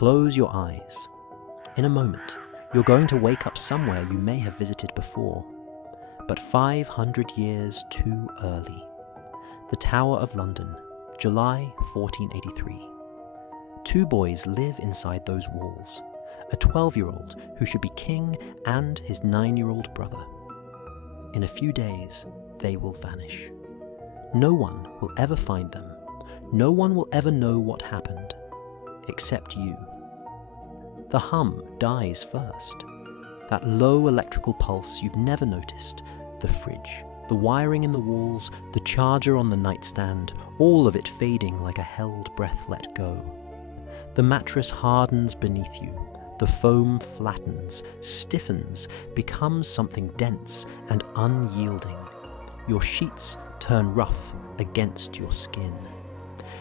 Close your eyes. In a moment, you're going to wake up somewhere you may have visited before, but 500 years too early. The Tower of London, July 1483. Two boys live inside those walls, a 12-year-old who should be king and his 9-year-old brother. In a few days, they will vanish. No one will ever find them. No one will ever know what happened, except you. The hum dies first. That low electrical pulse you've never noticed, the fridge, the wiring in the walls, the charger on the nightstand, all of it fading like a held breath let go. The mattress hardens beneath you. The foam flattens, stiffens, becomes something dense and unyielding. Your sheets turn rough against your skin.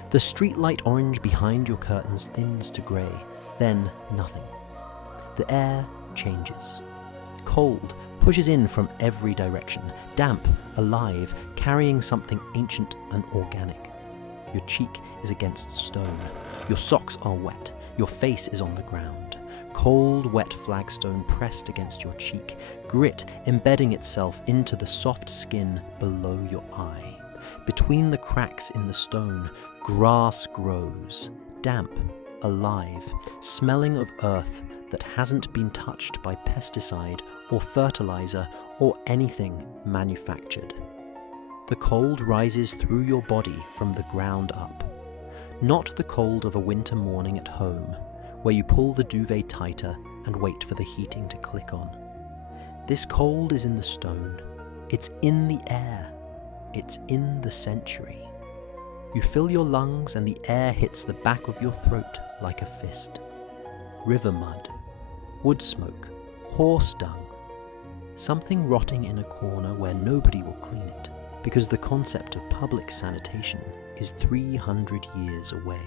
The streetlight orange behind your curtains thins to grey, then nothing. The air changes. Cold pushes in from every direction, damp, alive, carrying something ancient and organic. Your cheek is against stone. Your socks are wet. Your face is on the ground. Cold, wet flagstone pressed against your cheek, grit embedding itself into the soft skin below your eye. Between the cracks in the stone, grass grows, damp, alive, smelling of earth that hasn't been touched by pesticide or fertilizer or anything manufactured. The cold rises through your body from the ground up. Not the cold of a winter morning at home, where you pull the duvet tighter and wait for the heating to click on. This cold is in the stone. It's in the air. It's in the century. You fill your lungs and the air hits the back of your throat like a fist. River mud, wood smoke, horse dung. Something rotting in a corner where nobody will clean it, because the concept of public sanitation is 300 years away.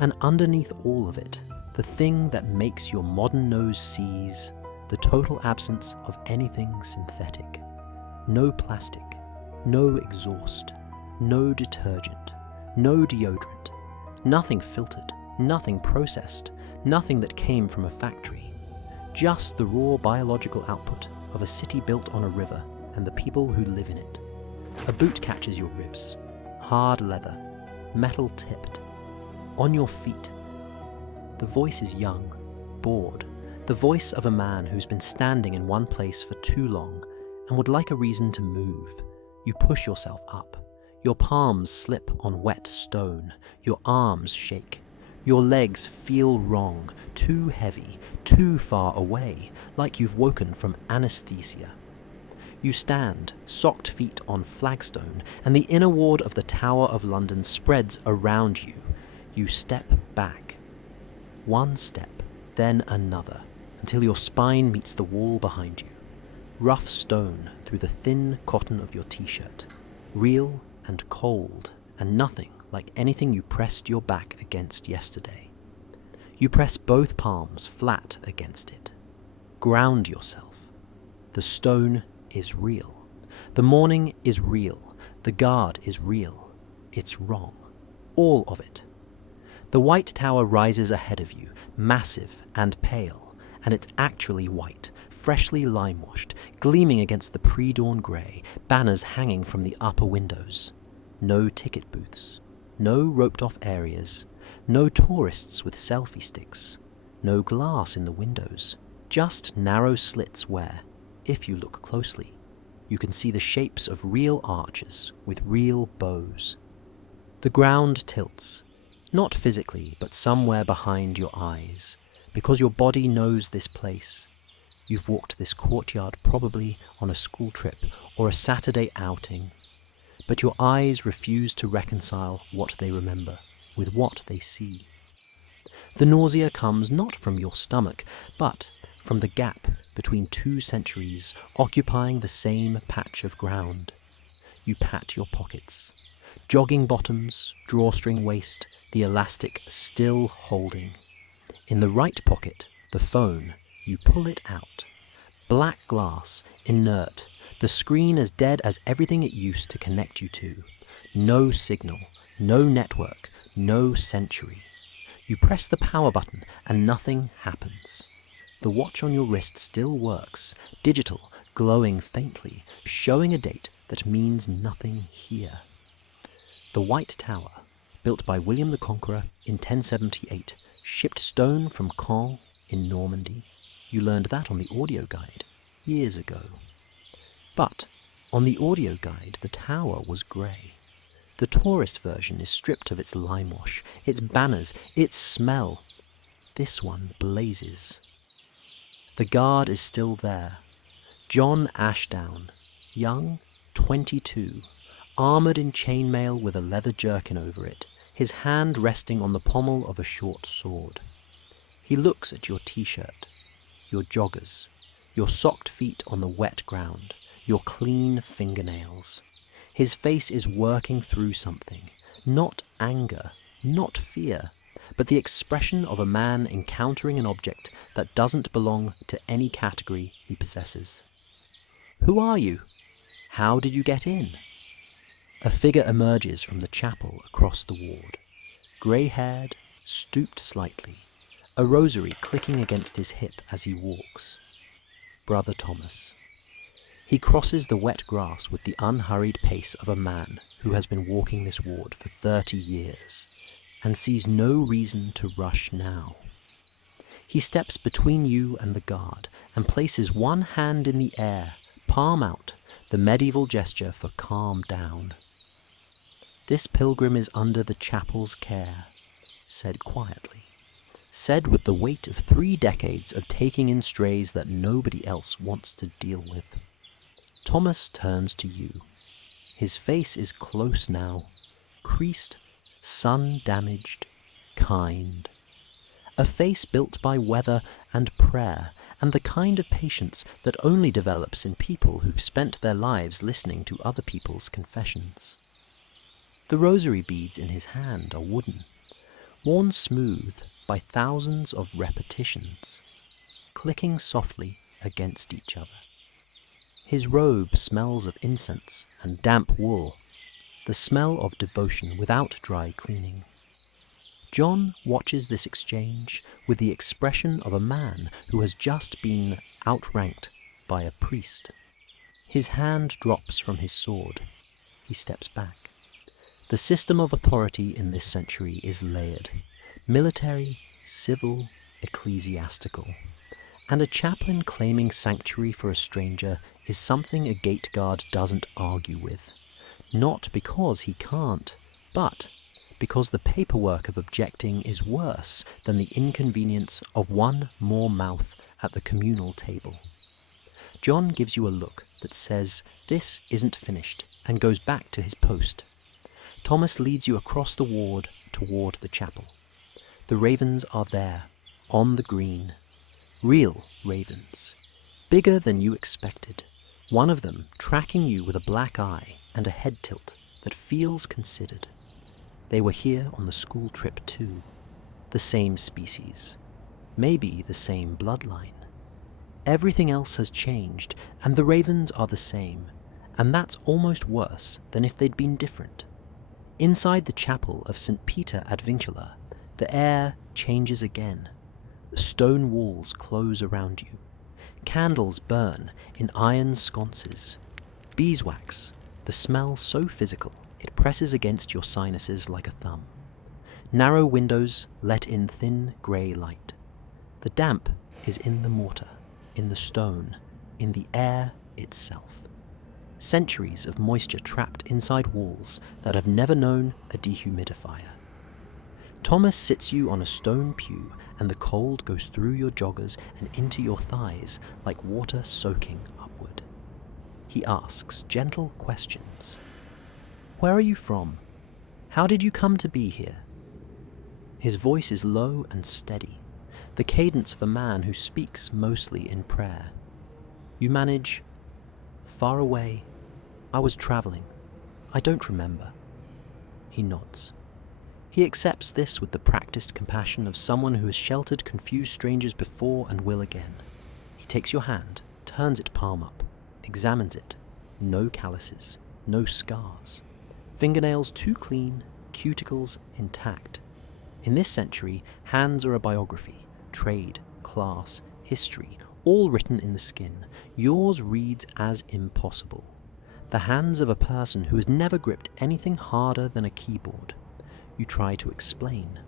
And underneath all of it, the thing that makes your modern nose seize, the total absence of anything synthetic. No plastic, no exhaust, no detergent, no deodorant, nothing filtered, nothing processed, nothing that came from a factory. Just the raw biological output of a city built on a river and the people who live in it. A boot catches your ribs, hard leather, metal tipped. On your feet. The voice is young, bored, the voice of a man who's been standing in one place for too long and would like a reason to move. You push yourself up. Your palms slip on wet stone. Your arms shake. Your legs feel wrong, too heavy, too far away, like you've woken from anesthesia. You stand, socked feet on flagstone, and the inner ward of the Tower of London spreads around you. You step back. One step, then another, until your spine meets the wall behind you. Rough stone through the thin cotton of your t-shirt. Real and cold, and nothing like anything you pressed your back against yesterday. You press both palms flat against it. Ground yourself. The stone is real. The morning is real. The guard is real. It's wrong. All of it. The White Tower rises ahead of you, massive and pale, and it's actually white, freshly lime-washed, gleaming against the pre-dawn grey, banners hanging from the upper windows. No ticket booths, no roped-off areas, no tourists with selfie sticks, no glass in the windows, just narrow slits where, if you look closely, you can see the shapes of real arches with real bows. The ground tilts. Not physically, but somewhere behind your eyes, because your body knows this place. You've walked this courtyard probably on a school trip or a Saturday outing, but your eyes refuse to reconcile what they remember with what they see. The nausea comes not from your stomach, but from the gap between 2 centuries occupying the same patch of ground. You pat your pockets. Jogging bottoms, drawstring waist, the elastic still holding. In the right pocket, the phone, you pull it out. Black glass, inert, the screen as dead as everything it used to connect you to. No signal, no network, no century. You press the power button and nothing happens. The watch on your wrist still works, digital, glowing faintly, showing a date that means nothing here. The White Tower, built by William the Conqueror in 1078, shipped stone from Caen in Normandy. You learned that on the audio guide years ago. But on the audio guide, the tower was grey. The tourist version is stripped of its lime wash, its banners, its smell. This one blazes. The guard is still there. John Ashdown, young, 22, armoured in chainmail with a leather jerkin over it, his hand resting on the pommel of a short sword. He looks at your t-shirt, your joggers, your socked feet on the wet ground, your clean fingernails. His face is working through something, not anger, not fear, but the expression of a man encountering an object that doesn't belong to any category he possesses. Who are you? How did you get in? A figure emerges from the chapel across the ward, grey-haired, stooped slightly, a rosary clicking against his hip as he walks. Brother Thomas. He crosses the wet grass with the unhurried pace of a man who has been walking this ward for 30 years and sees no reason to rush now. He steps between you and the guard and places one hand in the air, palm out, the medieval gesture for calm down. This pilgrim is under the chapel's care, said quietly, said with the weight of 3 decades of taking in strays that nobody else wants to deal with. Thomas turns to you. His face is close now, creased, sun-damaged, kind. A face built by weather and prayer, and the kind of patience that only develops in people who've spent their lives listening to other people's confessions. The rosary beads in his hand are wooden, worn smooth by thousands of repetitions, clicking softly against each other. His robe smells of incense and damp wool, the smell of devotion without dry cleaning. John watches this exchange with the expression of a man who has just been outranked by a priest. His hand drops from his sword. He steps back. The system of authority in this century is layered: military, civil, ecclesiastical. And a chaplain claiming sanctuary for a stranger is something a gate guard doesn't argue with. Not because he can't, but because the paperwork of objecting is worse than the inconvenience of one more mouth at the communal table. John gives you a look that says this isn't finished and goes back to his post. Thomas leads you across the ward toward the chapel. The ravens are there, on the green. Real ravens, bigger than you expected, one of them tracking you with a black eye and a head tilt that feels considered. They were here on the school trip too, the same species, maybe the same bloodline. Everything else has changed, and the ravens are the same, and that's almost worse than if they'd been different. Inside the chapel of St. Peter ad Vincula, the air changes again. The stone walls close around you. Candles burn in iron sconces. Beeswax, the smell so physical it presses against your sinuses like a thumb. Narrow windows let in thin grey light. The damp is in the mortar, in the stone, in the air itself. Centuries of moisture trapped inside walls that have never known a dehumidifier. Thomas sits you on a stone pew, and the cold goes through your joggers and into your thighs like water soaking upward. He asks gentle questions. Where are you from? How did you come to be here? His voice is low and steady, the cadence of a man who speaks mostly in prayer. You manage, far away, I was travelling, I don't remember. He nods. He accepts this with the practiced compassion of someone who has sheltered confused strangers before and will again. He takes your hand, turns it palm up, examines it. No calluses, no scars. Fingernails too clean, cuticles intact. In this century, hands are a biography, trade, class, history, all written in the skin. Yours reads as impossible. The hands of a person who has never gripped anything harder than a keyboard. You try to explain.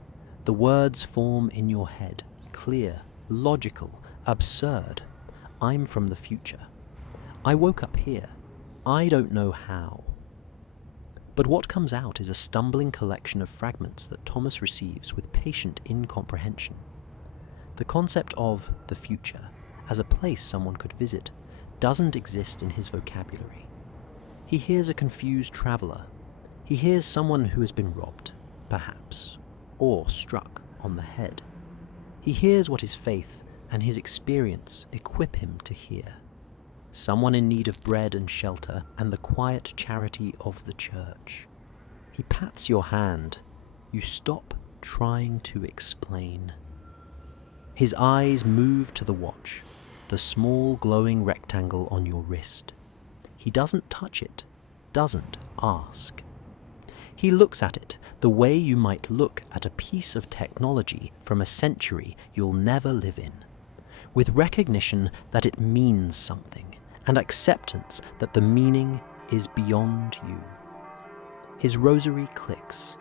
The words form in your head, clear, logical, absurd. I'm from the future. I woke up here. I don't know how. But what comes out is a stumbling collection of fragments that Thomas receives with patient incomprehension. The concept of the future as a place someone could visit doesn't exist in his vocabulary. He hears a confused traveller. He hears someone who has been robbed, perhaps, or struck on the head. He hears what his faith and his experience equip him to hear. Someone in need of bread and shelter and the quiet charity of the church. He pats your hand. You stop trying to explain. His eyes move to the watch, the small glowing rectangle on your wrist. He doesn't touch it, doesn't ask. He looks at it the way you might look at a piece of technology from a century you'll never live in, with recognition that it means something, and acceptance that the meaning is beyond you. His rosary clicks.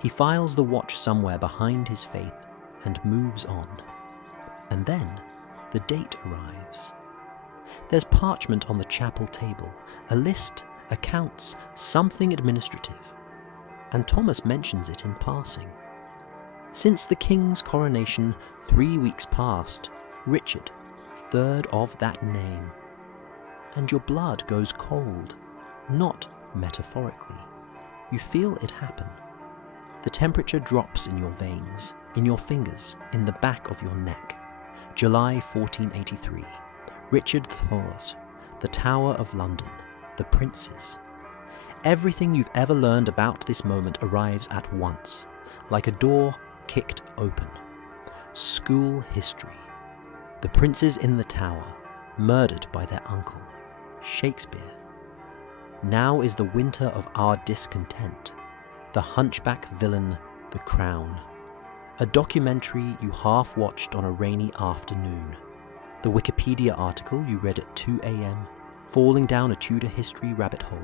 He files the watch somewhere behind his faith and moves on. And then the date arrives. There's parchment on the chapel table, a list, accounts, something administrative. And Thomas mentions it in passing. Since the king's coronation 3 weeks past, Richard, third of that name. And your blood goes cold, not metaphorically. You feel it happen. The temperature drops in your veins, in your fingers, in the back of your neck. July 1483. Richard III, the Tower of London, the princes. Everything you've ever learned about this moment arrives at once, like a door kicked open. School history. The princes in the tower, murdered by their uncle. Shakespeare. Now is the winter of our discontent. The hunchback villain, the crown. A documentary you half-watched on a rainy afternoon. The Wikipedia article you read at 2 a.m. Falling down a Tudor history rabbit hole.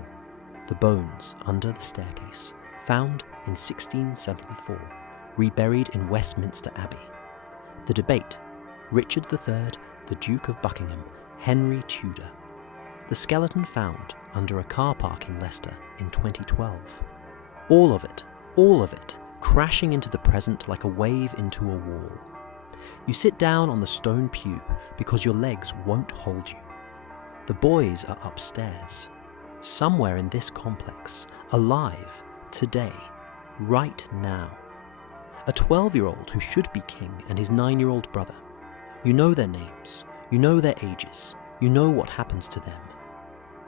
The bones under the staircase, found in 1674, reburied in Westminster Abbey. The debate, Richard III, the Duke of Buckingham, Henry Tudor. The skeleton found under a car park in Leicester in 2012. All of it, crashing into the present like a wave into a wall. You sit down on the stone pew because your legs won't hold you. The boys are upstairs, somewhere in this complex, alive, today, right now. A 12-year-old who should be king and his 9-year-old brother. You know their names, you know their ages, you know what happens to them.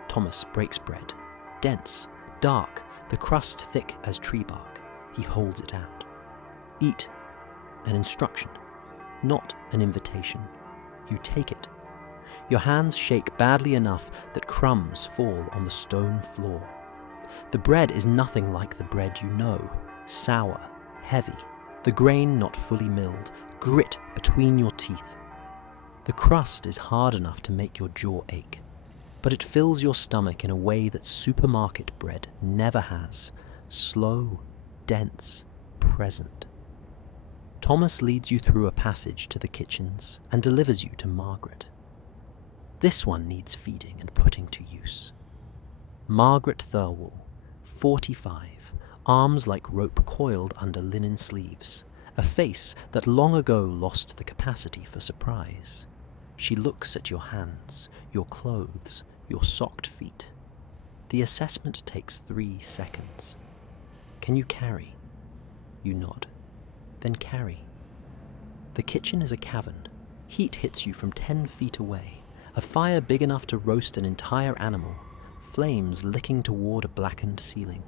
Thomas breaks bread, dense, dark, the crust thick as tree bark. He holds it out. Eat. An instruction, not an invitation. You take it. Your hands shake badly enough that crumbs fall on the stone floor. The bread is nothing like the bread you know, sour, heavy, the grain not fully milled, grit between your teeth. The crust is hard enough to make your jaw ache, but it fills your stomach in a way that supermarket bread never has, slow, dense, present. Thomas leads you through a passage to the kitchens and delivers you to Margaret. This one needs feeding and putting to use. Margaret Thirlwall, 45, arms like rope coiled under linen sleeves, a face that long ago lost the capacity for surprise. She looks at your hands, your clothes, your socked feet. The assessment takes 3 seconds. Can you carry? You nod. Then carry. The kitchen is a cavern. Heat hits you from 10 feet away. A fire big enough to roast an entire animal. Flames licking toward a blackened ceiling.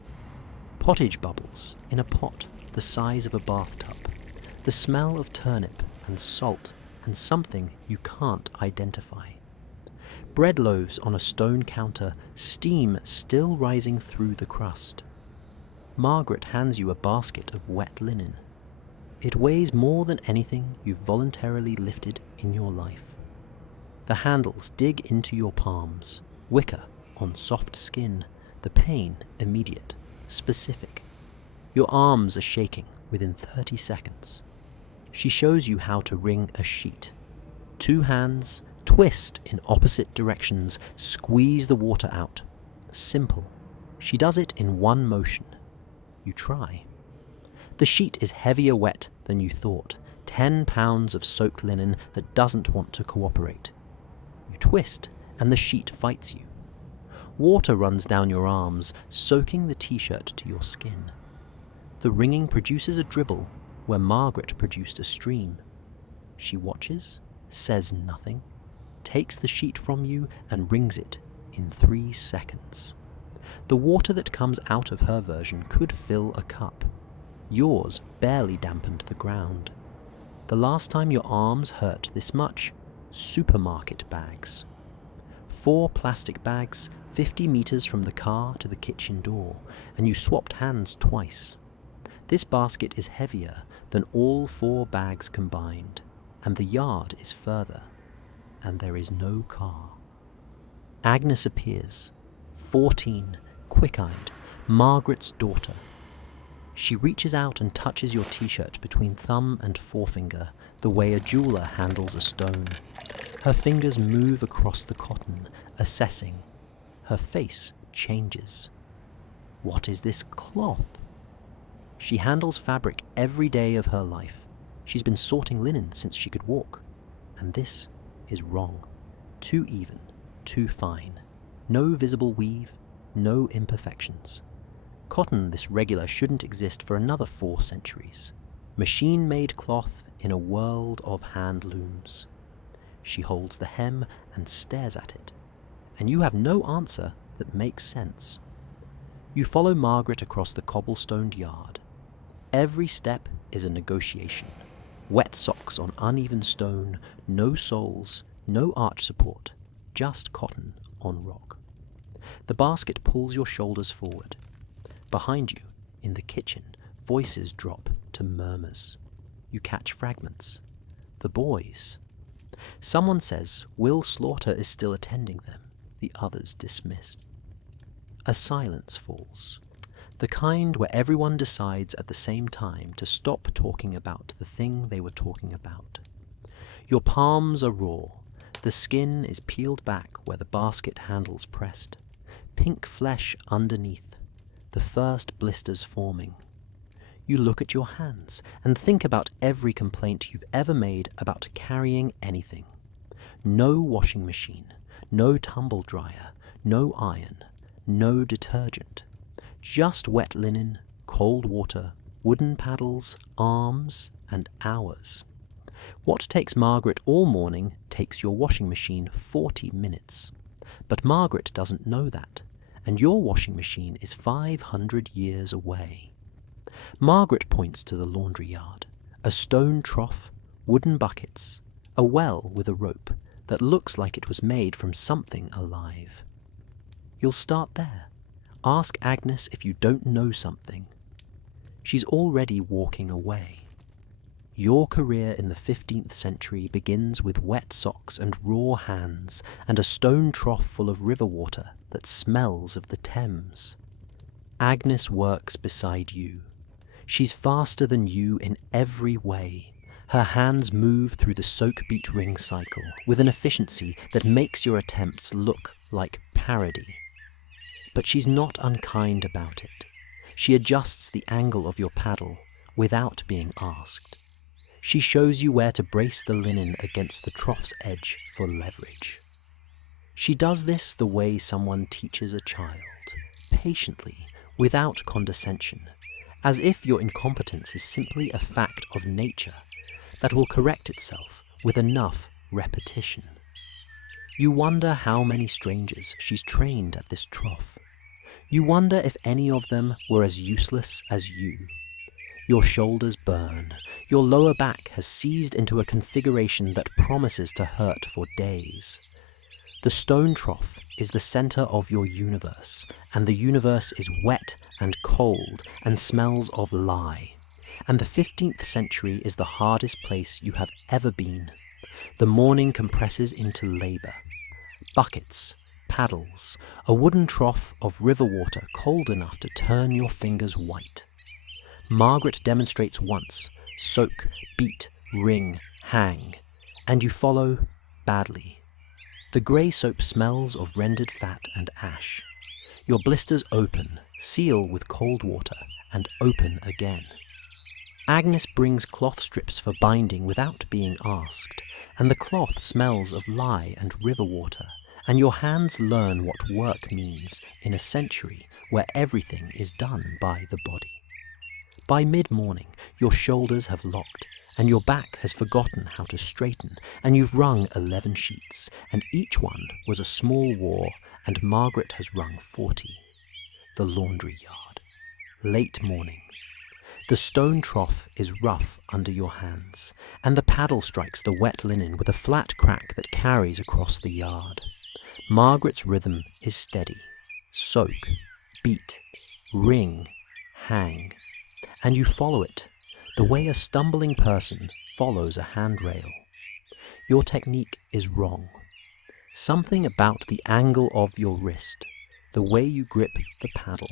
Pottage bubbles in a pot the size of a bathtub. The smell of turnip and salt and something you can't identify. Bread loaves on a stone counter, steam still rising through the crust. Margaret hands you a basket of wet linen. It weighs more than anything you've voluntarily lifted in your life. The handles dig into your palms, wicker on soft skin, the pain immediate, specific. Your arms are shaking within 30 seconds. She shows you how to wring a sheet. 2 hands, twist in opposite directions, squeeze the water out. Simple. She does it in one motion. You try. The sheet is heavier wet than you thought, 10 pounds of soaked linen that doesn't want to cooperate. You twist, and the sheet fights you. Water runs down your arms, soaking the t-shirt to your skin. The wringing produces a dribble where Margaret produced a stream. She watches, says nothing, takes the sheet from you and wrings it in 3 seconds. The water that comes out of her version could fill a cup. Yours barely dampened the ground. The last time your arms hurt this much, supermarket bags. 4 plastic bags, 50 meters from the car to the kitchen door, and you swapped hands twice. This basket is heavier than all 4 bags combined, and the yard is further, and there is no car. Agnes appears, 14, quick-eyed, Margaret's daughter. She reaches out and touches your t-shirt between thumb and forefinger, the way a jeweler handles a stone. Her fingers move across the cotton, assessing. Her face changes. What is this cloth? She handles fabric every day of her life. She's been sorting linen since she could walk. And this is wrong. Too even, too fine. No visible weave, no imperfections. Cotton this regular shouldn't exist for another 4 centuries. Machine-made cloth in a world of hand looms. She holds the hem and stares at it, and you have no answer that makes sense. You follow Margaret across the cobblestoned yard. Every step is a negotiation. Wet socks on uneven stone, no soles, no arch support, just cotton on rock. The basket pulls your shoulders forward. Behind you, in the kitchen, voices drop to murmurs. You catch fragments. The boys. Someone says Will Slaughter is still attending them, the others dismissed. A silence falls, the kind where everyone decides at the same time to stop talking about the thing they were talking about. Your palms are raw, the skin is peeled back where the basket handles pressed, pink flesh underneath, the first blisters forming. You look at your hands and think about every complaint you've ever made about carrying anything. No washing machine, no tumble dryer, no iron, no detergent. Just wet linen, cold water, wooden paddles, arms, and hours. What takes Margaret all morning takes your washing machine 40 minutes. But Margaret doesn't know that, and your washing machine is 500 years away. Margaret points to the laundry yard, a stone trough, wooden buckets, a well with a rope that looks like it was made from something alive. You'll start there. Ask Agnes if you don't know something. She's already walking away. Your career in the 15th century begins with wet socks and raw hands and a stone trough full of river water that smells of the Thames. Agnes works beside you. She's faster than you in every way. Her hands move through the soak-beat ring cycle with an efficiency that makes your attempts look like parody. But she's not unkind about it. She adjusts the angle of your paddle without being asked. She shows you where to brace the linen against the trough's edge for leverage. She does this the way someone teaches a child, patiently, without condescension, as if your incompetence is simply a fact of nature that will correct itself with enough repetition. You wonder how many strangers she's trained at this trough. You wonder if any of them were as useless as you. Your shoulders burn. Your lower back has seized into a configuration that promises to hurt for days. The stone trough is the center of your universe, and the universe is wet and cold and smells of lye. and the 15th century is the hardest place you have ever been. The morning compresses into labour. Buckets, paddles, a wooden trough of river water cold enough to turn your fingers white. Margaret demonstrates once: soak, beat, wring, hang, and you follow badly. The grey soap smells of rendered fat and ash. Your blisters open, seal with cold water, and open again. Agnes brings cloth strips for binding without being asked, and the cloth smells of lye and river water, and your hands learn what work means in a century where everything is done by the body. By mid-morning, your shoulders have locked, and your back has forgotten how to straighten, and you've wrung 11 sheets, and each one was a small war, and Margaret has wrung 40. The laundry yard. Late morning. The stone trough is rough under your hands, and the paddle strikes the wet linen with a flat crack that carries across the yard. Margaret's rhythm is steady. Soak, beat, wring, hang, and you follow it, the way a stumbling person follows a handrail. Your technique is wrong. Something about the angle of your wrist, the way you grip the paddle.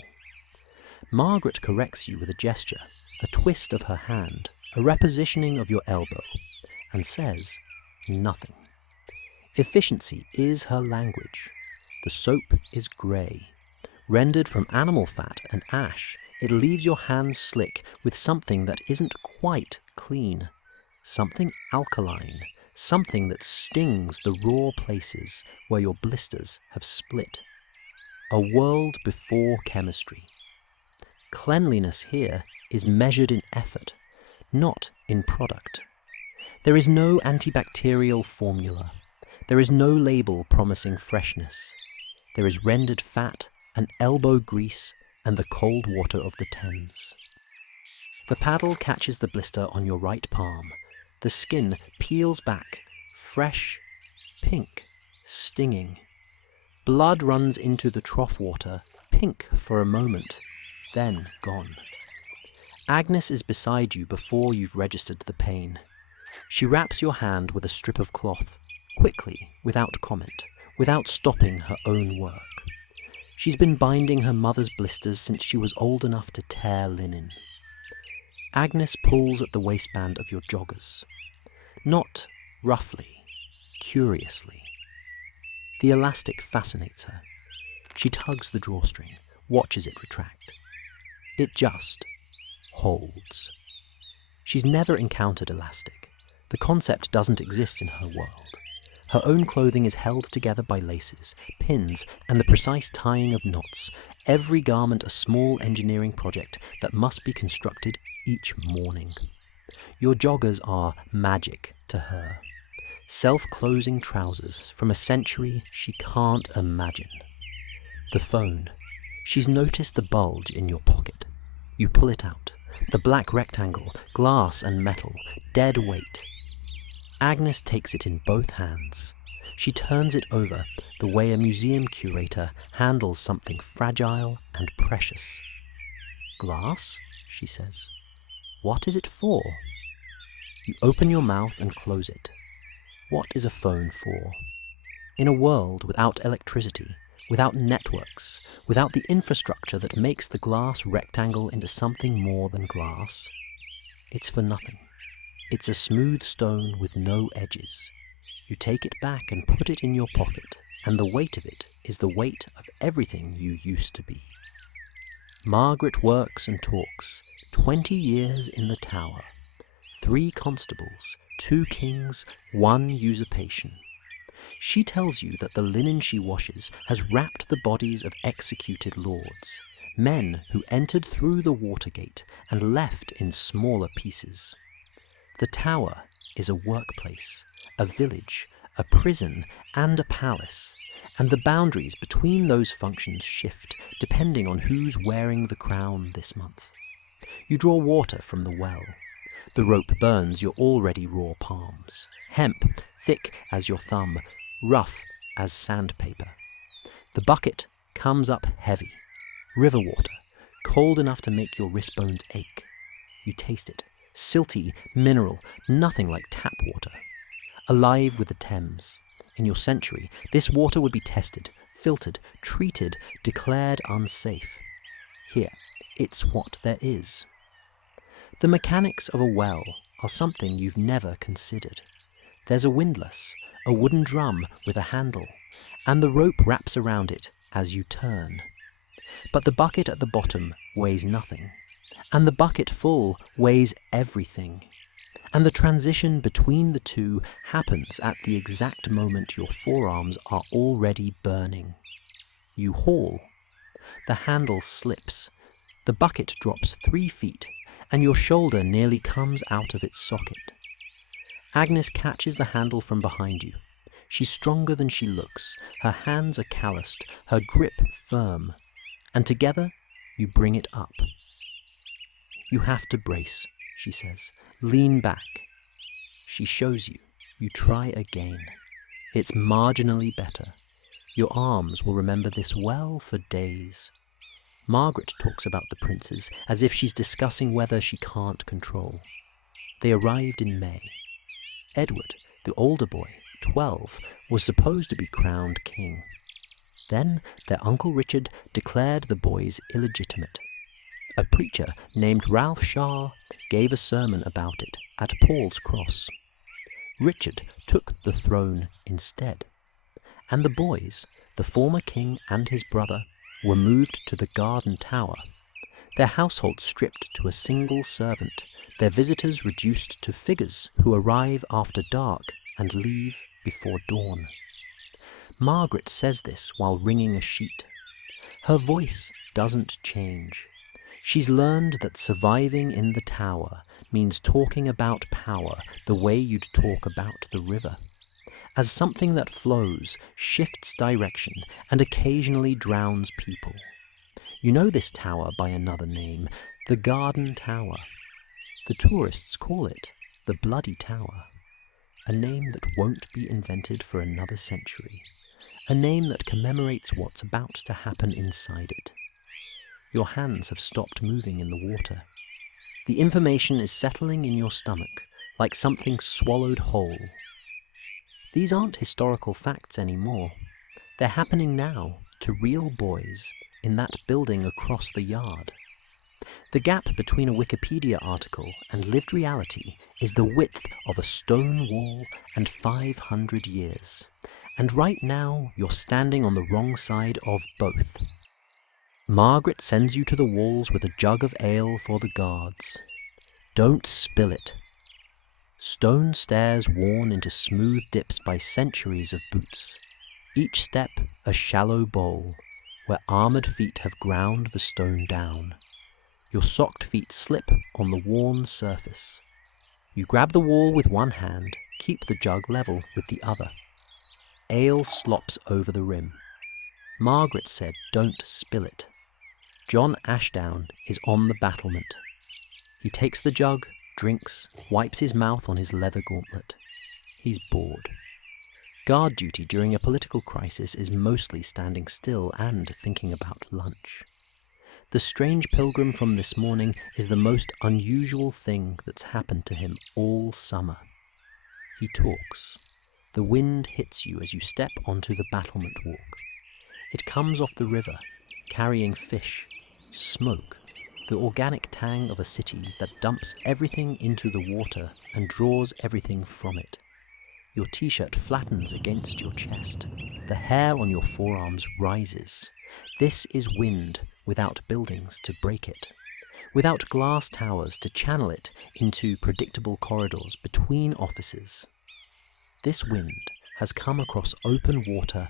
Margaret corrects you with a gesture, a twist of her hand, a repositioning of your elbow, and says nothing. Efficiency is her language. The soap is grey. Rendered from animal fat and ash, it leaves your hands slick with something that isn't quite clean, something alkaline, something that stings the raw places where your blisters have split. A world before chemistry. Cleanliness here is measured in effort, not in product. There is no antibacterial formula. There is no label promising freshness. There is rendered fat and elbow grease and the cold water of the Thames. The paddle catches the blister on your right palm. The skin peels back, fresh, pink, stinging. Blood runs into the trough water, pink for a moment, then gone. Agnes is beside you before you've registered the pain. She wraps your hand with a strip of cloth, quickly, without comment, without stopping her own work. She's been binding her mother's blisters since she was old enough to tear linen. Agnes pulls at the waistband of your joggers. Not roughly, curiously. The elastic fascinates her. She tugs the drawstring, watches it retract. It just holds. She's never encountered elastic. The concept doesn't exist in her world. Her own clothing is held together by laces, pins, and the precise tying of knots, every garment a small engineering project that must be constructed each morning. Your joggers are magic to her. Self-closing trousers from a century she can't imagine. The phone. She's noticed the bulge in your pocket. You pull it out. The black rectangle, glass and metal, dead weight. Agnes takes it in both hands. She turns it over the way a museum curator handles something fragile and precious. Glass? She says. What is it for? You open your mouth and close it. What is a phone for? In a world without electricity, without networks, without the infrastructure that makes the glass rectangle into something more than glass, it's for nothing. It's a smooth stone with no edges. You take it back and put it in your pocket, and the weight of it is the weight of everything you used to be. Margaret works and talks. 20 years in the Tower. 3 constables, 2 kings, 1 usurpation. She tells you that the linen she washes has wrapped the bodies of executed lords, men who entered through the Watergate and left in smaller pieces. The Tower is a workplace, a village, a prison, and a palace, and the boundaries between those functions shift depending on who's wearing the crown this month. You draw water from the well. The rope burns your already raw palms. Hemp, thick as your thumb, rough as sandpaper. The bucket comes up heavy. River water, cold enough to make your wrist bones ache. You taste it. Silty, mineral, nothing like tap water. Alive with the Thames. In your century, this water would be tested, filtered, treated, declared unsafe. Here, it's what there is. The mechanics of a well are something you've never considered. There's a windlass, a wooden drum with a handle, and the rope wraps around it as you turn. But the bucket at the bottom weighs nothing, and the bucket full weighs everything. And the transition between the two happens at the exact moment your forearms are already burning. You haul. The handle slips. The bucket drops 3 feet, and your shoulder nearly comes out of its socket. Agnes catches the handle from behind you. She's stronger than she looks. Her hands are calloused, her grip firm. And together, you bring it up. You have to brace, she says. Lean back. She shows you. You try again. It's marginally better. Your arms will remember this well for days. Margaret talks about the princes as if she's discussing weather she can't control. They arrived in May. Edward, the older boy, 12, was supposed to be crowned king. Then their Uncle Richard declared the boys illegitimate. A preacher named Ralph Shaw gave a sermon about it at Paul's Cross. Richard took the throne instead, and the boys, the former king and his brother, were moved to the Garden Tower, their household stripped to a single servant, their visitors reduced to figures who arrive after dark and leave before dawn. Margaret says this while wringing a sheet. Her voice doesn't change. She's learned that surviving in the tower means talking about power the way you'd talk about the river, as something that flows, shifts direction, and occasionally drowns people. You know this tower by another name, the Garden Tower. The tourists call it the Bloody Tower, a name that won't be invented for another century, a name that commemorates what's about to happen inside it. Your hands have stopped moving in the water. The information is settling in your stomach, like something swallowed whole. These aren't historical facts anymore. They're happening now to real boys in that building across the yard. The gap between a Wikipedia article and lived reality is the width of a stone wall and 500 years. And right now, you're standing on the wrong side of both. Margaret sends you to the walls with a jug of ale for the guards. Don't spill it. Stone stairs worn into smooth dips by centuries of boots. Each step a shallow bowl, where armoured feet have ground the stone down. Your socked feet slip on the worn surface. You grab the wall with one hand, keep the jug level with the other. Ale slops over the rim. Margaret said, "Don't spill it." John Ashdown is on the battlement. He takes the jug, drinks, wipes his mouth on his leather gauntlet. He's bored. Guard duty during a political crisis is mostly standing still and thinking about lunch. The strange pilgrim from this morning is the most unusual thing that's happened to him all summer. He talks. The wind hits you as you step onto the battlement walk. It comes off the river, carrying fish, smoke, the organic tang of a city that dumps everything into the water and draws everything from it. Your t-shirt flattens against your chest. The hair on your forearms rises. This is wind without buildings to break it, without glass towers to channel it into predictable corridors between offices. This wind has come across open water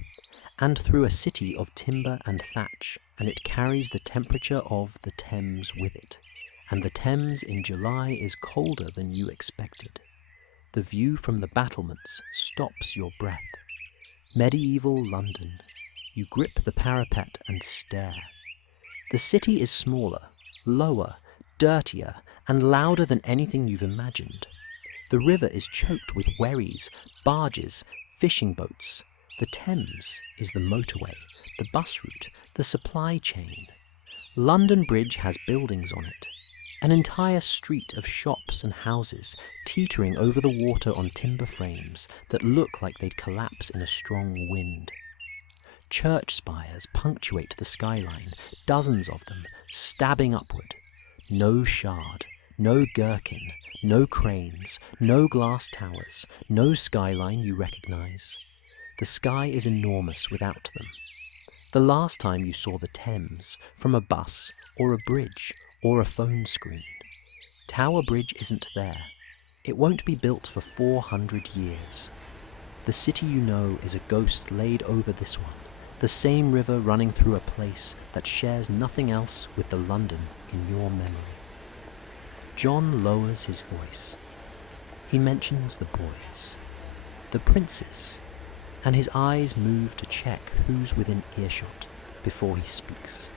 and through a city of timber and thatch, and it carries the temperature of the Thames with it. And the Thames in July is colder than you expected. The view from the battlements stops your breath. Medieval London. You grip the parapet and stare. The city is smaller, lower, dirtier, and louder than anything you've imagined. The river is choked with wherries, barges, fishing boats. The Thames is the motorway, the bus route, the supply chain. London Bridge has buildings on it. An entire street of shops and houses teetering over the water on timber frames that look like they'd collapse in a strong wind. Church spires punctuate the skyline, dozens of them, stabbing upward. No shard, no gherkin, no cranes, no glass towers, no skyline you recognize. The sky is enormous without them. The last time you saw the Thames, from a bus, or a bridge, or a phone screen. Tower Bridge isn't there. It won't be built for 400 years. The city you know is a ghost laid over this one, the same river running through a place that shares nothing else with the London in your memory. John lowers his voice. He mentions the boys, the princes, and his eyes move to check who's within earshot before he speaks.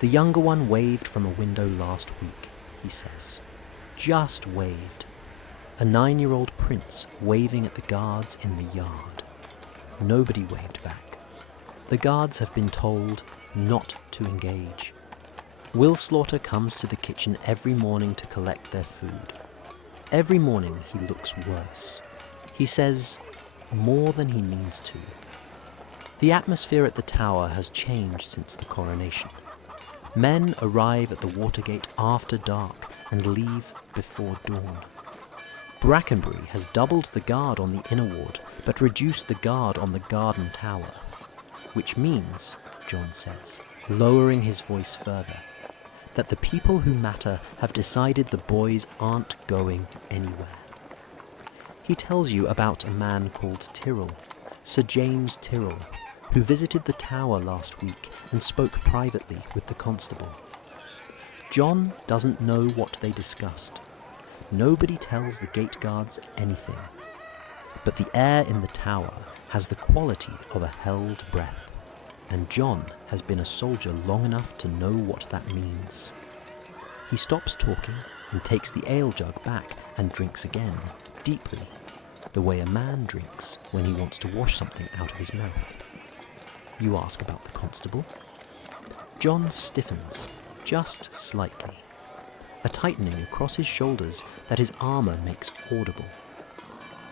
The younger one waved from a window last week, he says. Just waved. A 9-year-old prince waving at the guards in the yard. Nobody waved back. The guards have been told not to engage. Will Slaughter comes to the kitchen every morning to collect their food. Every morning he looks worse. He says more than he needs to. The atmosphere at the tower has changed since the coronation. Men arrive at the Watergate after dark and leave before dawn. Brackenbury has doubled the guard on the inner ward, but reduced the guard on the garden tower. Which means, John says, lowering his voice further, that the people who matter have decided the boys aren't going anywhere. He tells you about a man called Tyrrell, Sir James Tyrrell, who visited the tower last week and spoke privately with the constable. John doesn't know what they discussed. Nobody tells the gate guards anything. But the air in the tower has the quality of a held breath, and John has been a soldier long enough to know what that means. He stops talking and takes the ale jug back and drinks again, deeply, the way a man drinks when he wants to wash something out of his mouth. You ask about the constable. John stiffens, just slightly, a tightening across his shoulders that his armour makes audible.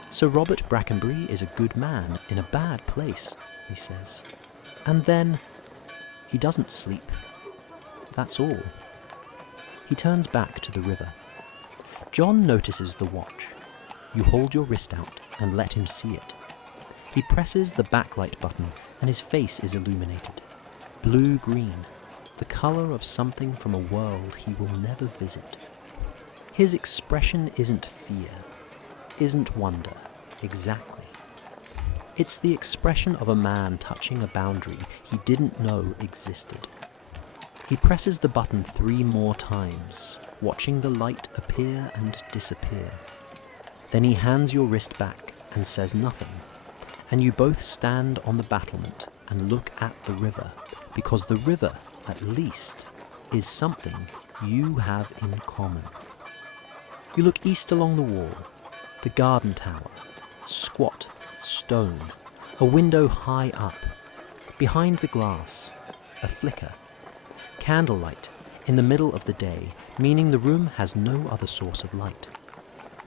Sir Robert Brackenbury is a good man in a bad place, he says. And then, he doesn't sleep. That's all. He turns back to the river. John notices the watch. You hold your wrist out and let him see it. He presses the backlight button and his face is illuminated. Blue-green, the colour of something from a world he will never visit. His expression isn't fear, isn't wonder, exactly. It's the expression of a man touching a boundary he didn't know existed. He presses the button 3 more times, watching the light appear and disappear. Then he hands your wrist back and says nothing, and you both stand on the battlement and look at the river, because the river, at least, is something you have in common. You look east along the wall, the garden tower, squat, stone, a window high up. Behind the glass, a flicker. Candlelight in the middle of the day, meaning the room has no other source of light.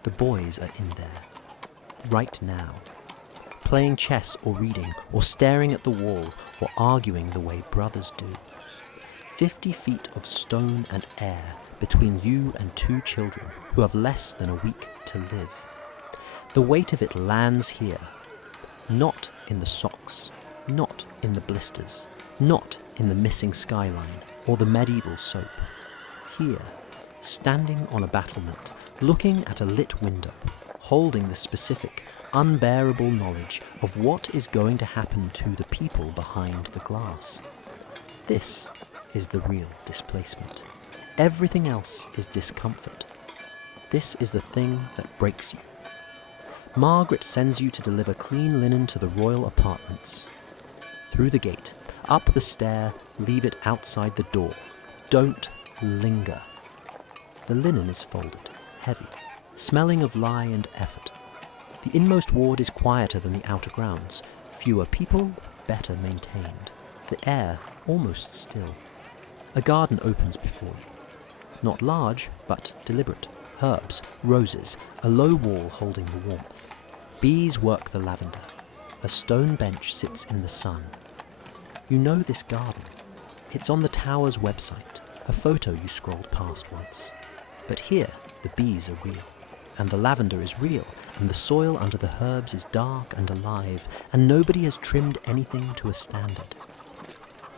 The boys are in there, right now, playing chess or reading, or staring at the wall, or arguing the way brothers do. 50 feet of stone and air between you and 2 children who have less than a week to live. The weight of it lands here, not in the socks, not in the blisters, not in the missing skyline or the medieval soap. Here, standing on a battlement, looking at a lit window, holding the specific, unbearable knowledge of what is going to happen to the people behind the glass. This is the real displacement. Everything else is discomfort. This is the thing that breaks you. Margaret sends you to deliver clean linen to the royal apartments. Through the gate, up the stair, leave it outside the door. Don't linger. The linen is folded, heavy, smelling of lie and effort. The inmost ward is quieter than the outer grounds. Fewer people, better maintained. The air almost still. A garden opens before you. Not large, but deliberate. Herbs, roses, a low wall holding the warmth. Bees work the lavender. A stone bench sits in the sun. You know this garden. It's on the tower's website, a photo you scrolled past once. But here, the bees are real, and the lavender is real, and the soil under the herbs is dark and alive, and nobody has trimmed anything to a standard.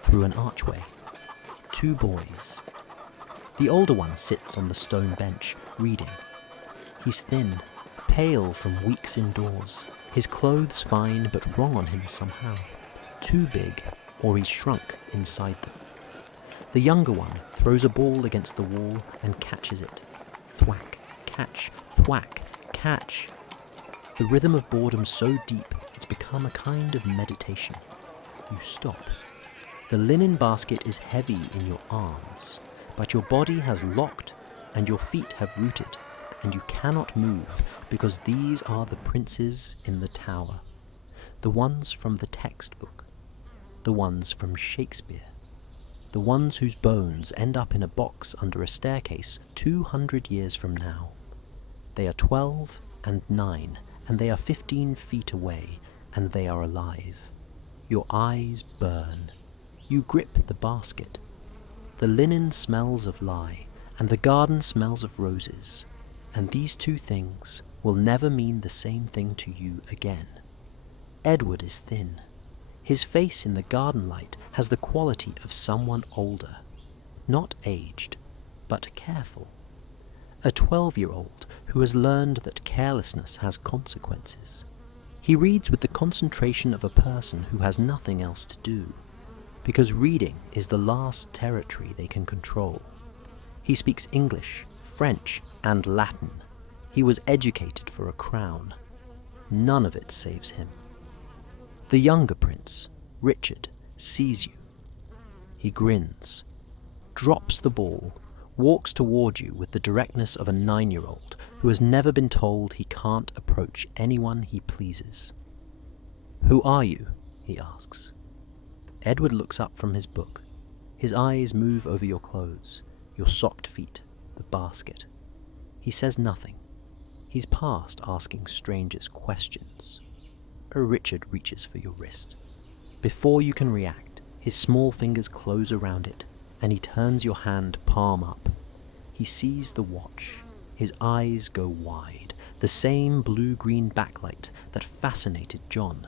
Through an archway, 2 boys. The older one sits on the stone bench, reading. He's thin, pale from weeks indoors, his clothes fine but wrong on him somehow. Too big, or he's shrunk inside them. The younger one throws a ball against the wall and catches it. Thwack, catch, thwack, catch. The rhythm of boredom so deep it's become a kind of meditation. You stop. The linen basket is heavy in your arms, but your body has locked and your feet have rooted, and you cannot move because these are the princes in the tower. The ones from the textbook. The ones from Shakespeare. The ones whose bones end up in a box under a staircase 200 years from now. They are 12 and 9, and they are 15 feet away, and they are alive. Your eyes burn. You grip the basket. The linen smells of lye, and the garden smells of roses, and these 2 things will never mean the same thing to you again. Edward is thin. His face in the garden light has the quality of someone older, not aged, but careful. A 12-year-old who has learned that carelessness has consequences. He reads with the concentration of a person who has nothing else to do, because reading is the last territory they can control. He speaks English, French, and Latin. He was educated for a crown. None of it saves him. The younger prince, Richard, sees you. He grins, drops the ball, walks toward you with the directness of a 9-year-old who has never been told he can't approach anyone he pleases. "Who are you?" he asks. Edward looks up from his book. His eyes move over your clothes, your socked feet, the basket. He says nothing. He's past asking strangers questions. Richard reaches for your wrist. Before you can react, his small fingers close around it, and he turns your hand palm up. He sees the watch. His eyes go wide, the same blue-green backlight that fascinated John.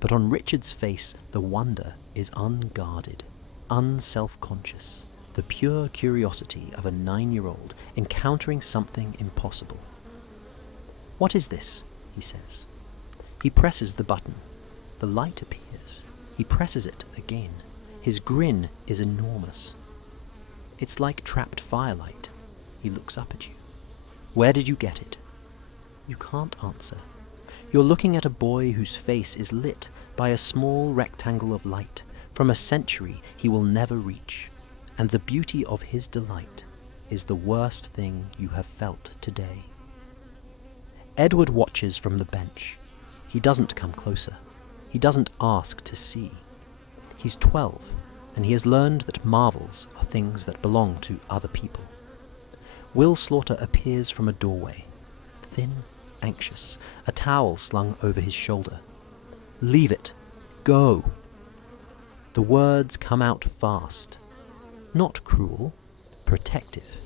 But on Richard's face, the wonder is unguarded, unself-conscious, the pure curiosity of a 9-year-old encountering something impossible. "What is this?" he says. He presses the button. The light appears. He presses it again. His grin is enormous. It's like trapped firelight. He looks up at you. "Where did you get it?" You can't answer. You're looking at a boy whose face is lit by a small rectangle of light from a century he will never reach, and the beauty of his delight is the worst thing you have felt today. Edward watches from the bench. He doesn't come closer. He doesn't ask to see. He's 12, and he has learned that marvels are things that belong to other people. Will Slaughter appears from a doorway, thin, anxious, a towel slung over his shoulder. "Leave it. Go." The words come out fast. Not cruel, protective.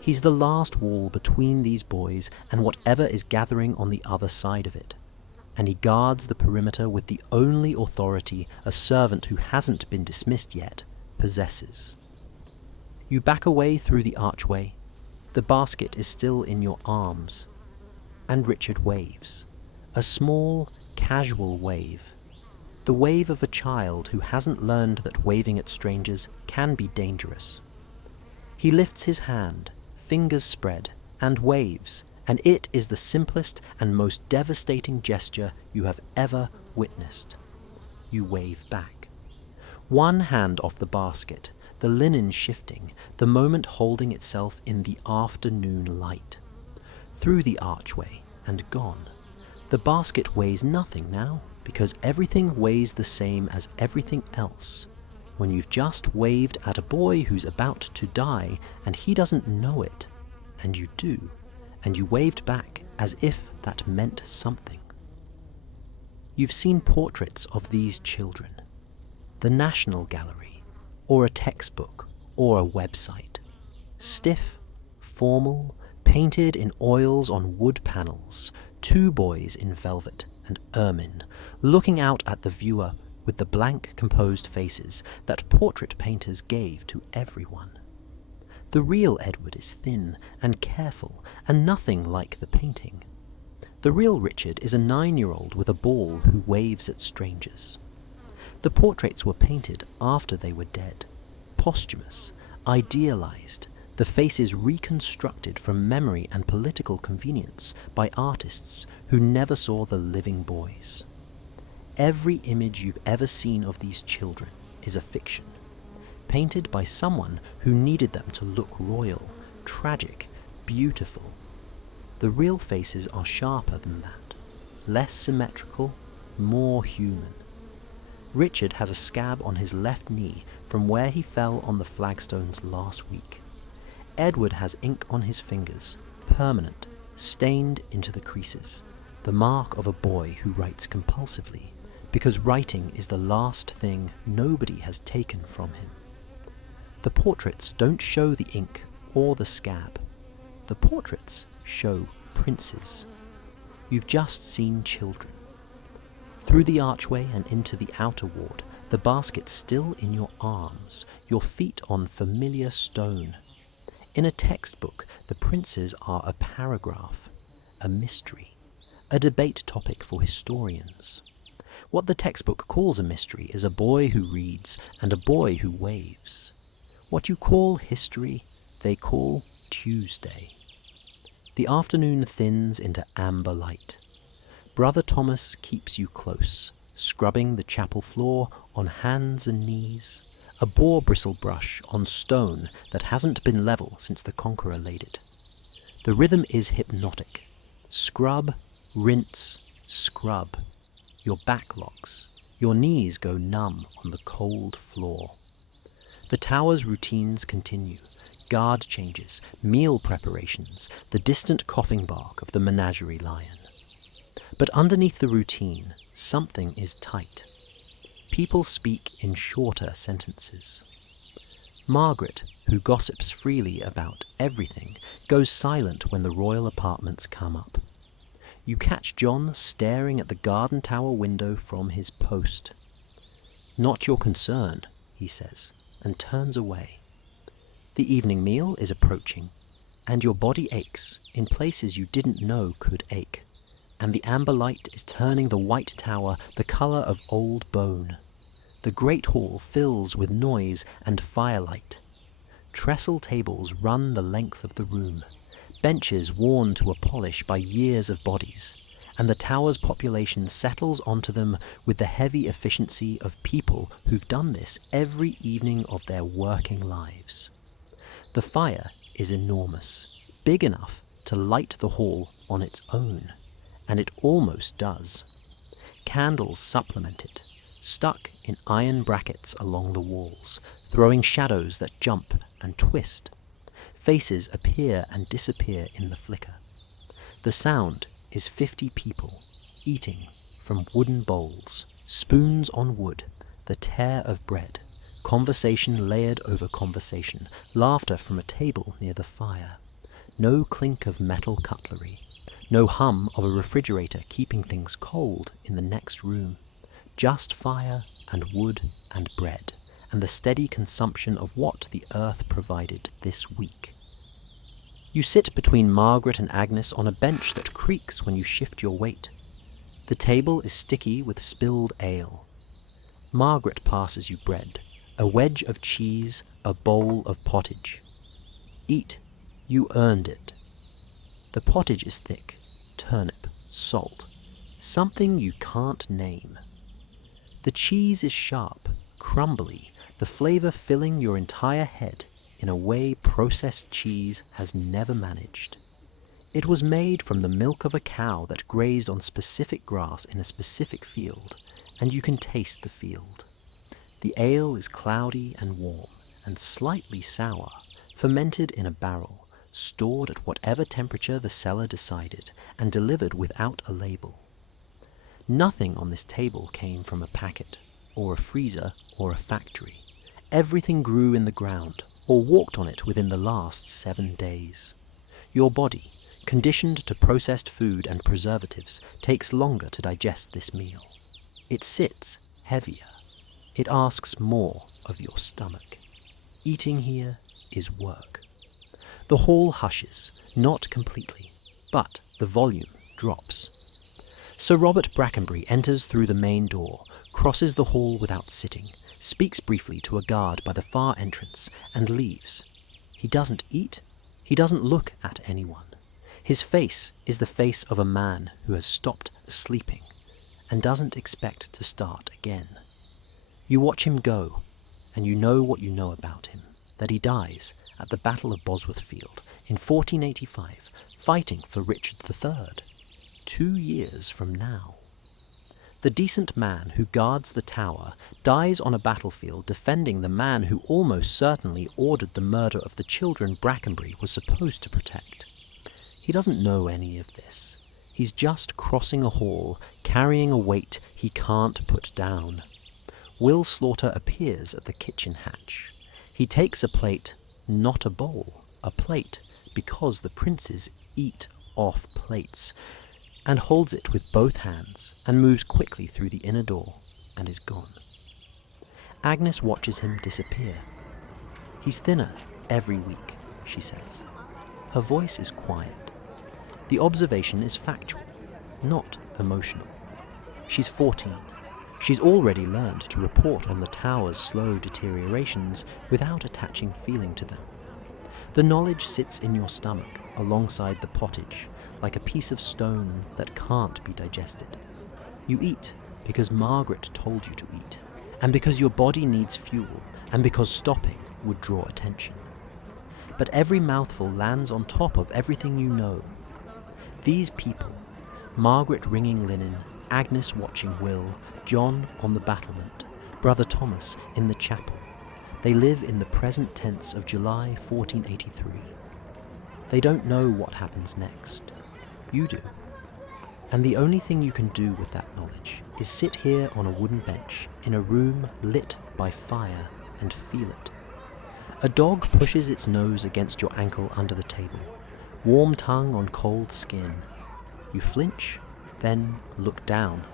He's the last wall between these boys and whatever is gathering on the other side of it, and he guards the perimeter with the only authority a servant who hasn't been dismissed yet possesses. You back away through the archway. The basket is still in your arms, and Richard waves. A small, casual wave. The wave of a child who hasn't learned that waving at strangers can be dangerous. He lifts his hand, fingers spread, and waves, and it is the simplest and most devastating gesture you have ever witnessed. You wave back. One hand off the basket, the linen shifting, the moment holding itself in the afternoon light. Through the archway, and gone. The basket weighs nothing now, because everything weighs the same as everything else. when you've just waved at a boy who's about to die and he doesn't know it, and you do, and you waved back as if that meant something. You've seen portraits of these children, the National Gallery, or a textbook, or a website. Stiff, formal, painted in oils on wood panels, two boys in velvet and ermine, looking out at the viewer with the blank, composed faces that portrait painters gave to everyone. The real Edward is thin and careful and nothing like the painting. The real Richard is a 9-year-old with a ball who waves at strangers. The portraits were painted after they were dead, posthumous, idealized, the faces reconstructed from memory and political convenience by artists who never saw the living boys. Every image you've ever seen of these children is a fiction, painted by someone who needed them to look royal, tragic, beautiful. The real faces are sharper than that, less symmetrical, more human. Richard has a scab on his left knee from where he fell on the flagstones last week. Edward has ink on his fingers, permanent, stained into the creases, the mark of a boy who writes compulsively, because writing is the last thing nobody has taken from him. The portraits don't show the ink or the scab. The portraits show princes. You've just seen children. Through the archway and into the outer ward, the basket still in your arms, your feet on familiar stone. In a textbook, the princes are a paragraph, a mystery, a debate topic for historians. What the textbook calls a mystery is a boy who reads and a boy who waves. What you call history, they call Tuesday. The afternoon thins into amber light. Brother Thomas keeps you close, scrubbing the chapel floor on hands and knees, a boar bristle brush on stone that hasn't been level since the conqueror laid it. The rhythm is hypnotic. Scrub, rinse, scrub. Your back locks. Your knees go numb on the cold floor. The tower's routines continue. Guard changes, meal preparations, the distant coughing bark of the menagerie lion. But underneath the routine, something is tight. People speak in shorter sentences. Margaret, who gossips freely about everything, goes silent when the royal apartments come up. You catch John staring at the garden tower window from his post. "Not your concern," he says, and turns away. The evening meal is approaching, and your body aches in places you didn't know could ache, and the amber light is turning the white tower the colour of old bone. The great hall fills with noise and firelight. Trestle tables run the length of the room, benches worn to a polish by years of bodies, and the tower's population settles onto them with the heavy efficiency of people who've done this every evening of their working lives. The fire is enormous, big enough to light the hall on its own, and it almost does. Candles supplement it, stuck in iron brackets along the walls, throwing shadows that jump and twist. Faces appear and disappear in the flicker. The sound is 50 people eating from wooden bowls, spoons on wood, the tear of bread, conversation layered over conversation, laughter from a table near the fire. No clink of metal cutlery, no hum of a refrigerator keeping things cold in the next room. Just fire and wood and bread, and the steady consumption of what the earth provided this week. You sit between Margaret and Agnes on a bench that creaks when you shift your weight. The table is sticky with spilled ale. Margaret passes you bread, a wedge of cheese, a bowl of pottage. Eat, you earned it. The pottage is thick, turnip, salt, something you can't name. The cheese is sharp, crumbly, the flavour filling your entire head in a way processed cheese has never managed. It was made from the milk of a cow that grazed on specific grass in a specific field, and you can taste the field. The ale is cloudy and warm, and slightly sour, fermented in a barrel, stored at whatever temperature the cellar decided, and delivered without a label. Nothing on this table came from a packet, or a freezer, or a factory. Everything grew in the ground, or walked on it within the last 7 days. Your body, conditioned to processed food and preservatives, takes longer to digest this meal. It sits heavier. It asks more of your stomach. Eating here is work. The hall hushes, not completely, but the volume drops. Sir Robert Brackenbury enters through the main door, crosses the hall without sitting, speaks briefly to a guard by the far entrance, and leaves. He doesn't eat. He doesn't look at anyone. His face is the face of a man who has stopped sleeping and doesn't expect to start again. You watch him go, and you know what you know about him, that he dies at the Battle of Bosworth Field in 1485, fighting for Richard III, 2 years from now. The decent man who guards the tower dies on a battlefield defending the man who almost certainly ordered the murder of the children Brackenbury was supposed to protect. He doesn't know any of this. He's just crossing a hall, carrying a weight he can't put down. Will Slaughter appears at the kitchen hatch. He takes a plate, not a bowl, a plate, because the princes eat off plates, and holds it with both hands, and moves quickly through the inner door, and is gone. Agnes watches him disappear. He's thinner every week, she says. Her voice is quiet. The observation is factual, not emotional. She's 14. She's already learned to report on the tower's slow deteriorations without attaching feeling to them. The knowledge sits in your stomach alongside the pottage, like a piece of stone that can't be digested. You eat because Margaret told you to eat, and because your body needs fuel, and because stopping would draw attention. But every mouthful lands on top of everything you know. These people, Margaret wringing linen, Agnes watching Will, John on the battlement, Brother Thomas in the chapel, they live in the present tense of July 1483. They don't know what happens next. You do. And the only thing you can do with that knowledge is sit here on a wooden bench in a room lit by fire and feel it. A dog pushes its nose against your ankle under the table, warm tongue on cold skin. You flinch, then look down.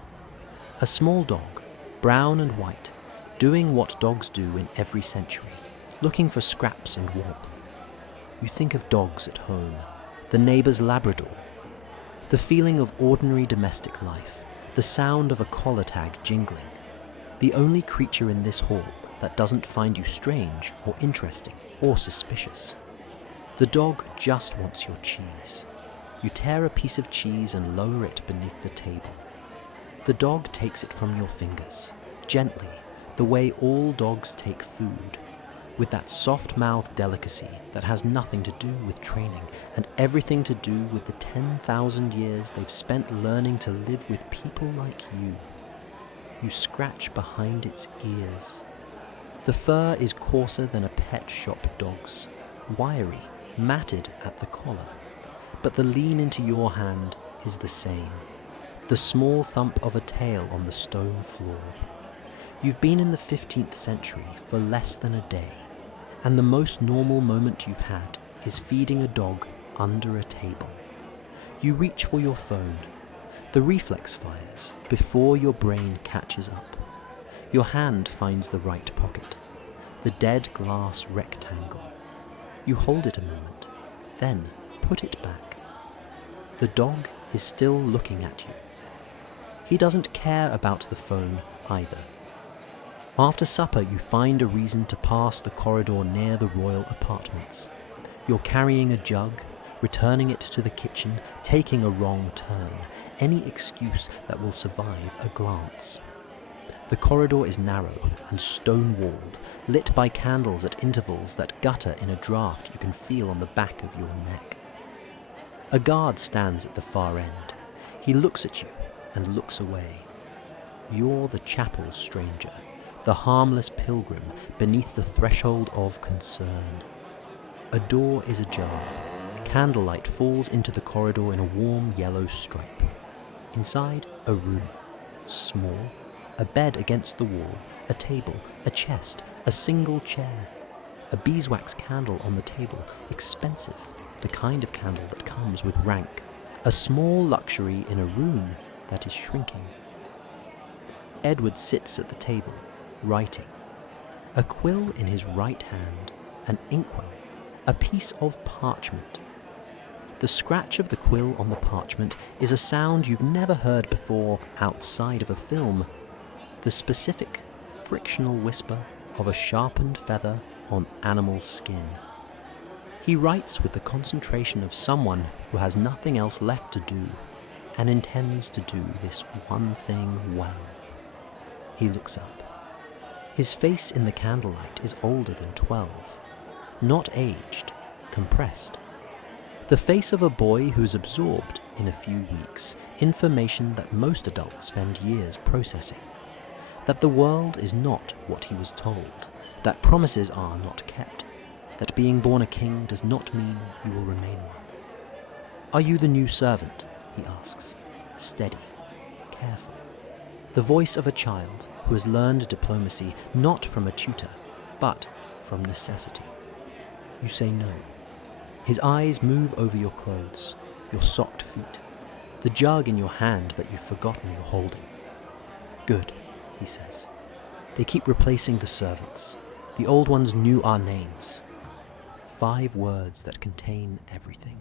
A small dog, brown and white, doing what dogs do in every century, looking for scraps and warmth. You think of dogs at home, the neighbour's Labrador, the feeling of ordinary domestic life, the sound of a collar tag jingling, the only creature in this hall that doesn't find you strange or interesting or suspicious. The dog just wants your cheese. You tear a piece of cheese and lower it beneath the table. The dog takes it from your fingers, gently, the way all dogs take food, with that soft-mouthed delicacy that has nothing to do with training and everything to do with the 10,000 years they've spent learning to live with people like you. You scratch behind its ears. The fur is coarser than a pet shop dog's, wiry, matted at the collar, but the lean into your hand is the same, the small thump of a tail on the stone floor. You've been in the 15th century for less than a day, and the most normal moment you've had is feeding a dog under a table. You reach for your phone. The reflex fires before your brain catches up. Your hand finds the right pocket, the dead glass rectangle. You hold it a moment, then put it back. The dog is still looking at you. He doesn't care about the phone either. After supper, you find a reason to pass the corridor near the royal apartments. You're carrying a jug, returning it to the kitchen, taking a wrong turn, any excuse that will survive a glance. The corridor is narrow and stone-walled, lit by candles at intervals that gutter in a draught you can feel on the back of your neck. A guard stands at the far end. He looks at you and looks away. You're the chapel stranger, the harmless pilgrim beneath the threshold of concern. A door is ajar. Candlelight falls into the corridor in a warm yellow stripe. Inside, a room. Small. A bed against the wall, a table, a chest, a single chair. A beeswax candle on the table, expensive, the kind of candle that comes with rank. A small luxury in a room that is shrinking. Edward sits at the table, writing. A quill in his right hand, an inkwell, a piece of parchment. The scratch of the quill on the parchment is a sound you've never heard before outside of a film. The specific, frictional whisper of a sharpened feather on animal skin. He writes with the concentration of someone who has nothing else left to do and intends to do this one thing well. He looks up. His face in the candlelight is older than 12, not aged, compressed. The face of a boy who's absorbed, in a few weeks, information that most adults spend years processing. That the world is not what he was told, that promises are not kept, that being born a king does not mean you will remain one. Are you the new servant? He asks, steady, careful. The voice of a child who has learned diplomacy not from a tutor, but from necessity. You say no. His eyes move over your clothes, your socked feet, the jug in your hand that you've forgotten you're holding. Good, he says. They keep replacing the servants. The old ones knew our names. 5 words that contain everything.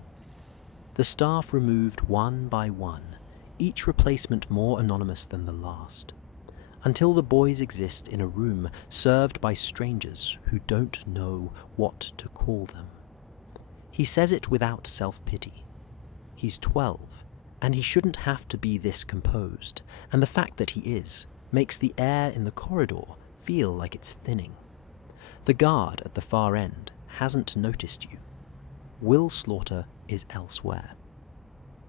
The staff removed one by one, each replacement more anonymous than the last, until the boys exist in a room served by strangers who don't know what to call them. He says it without self-pity. He's 12, and he shouldn't have to be this composed, and the fact that he is makes the air in the corridor feel like it's thinning. The guard at the far end hasn't noticed you. Will Slaughter is elsewhere.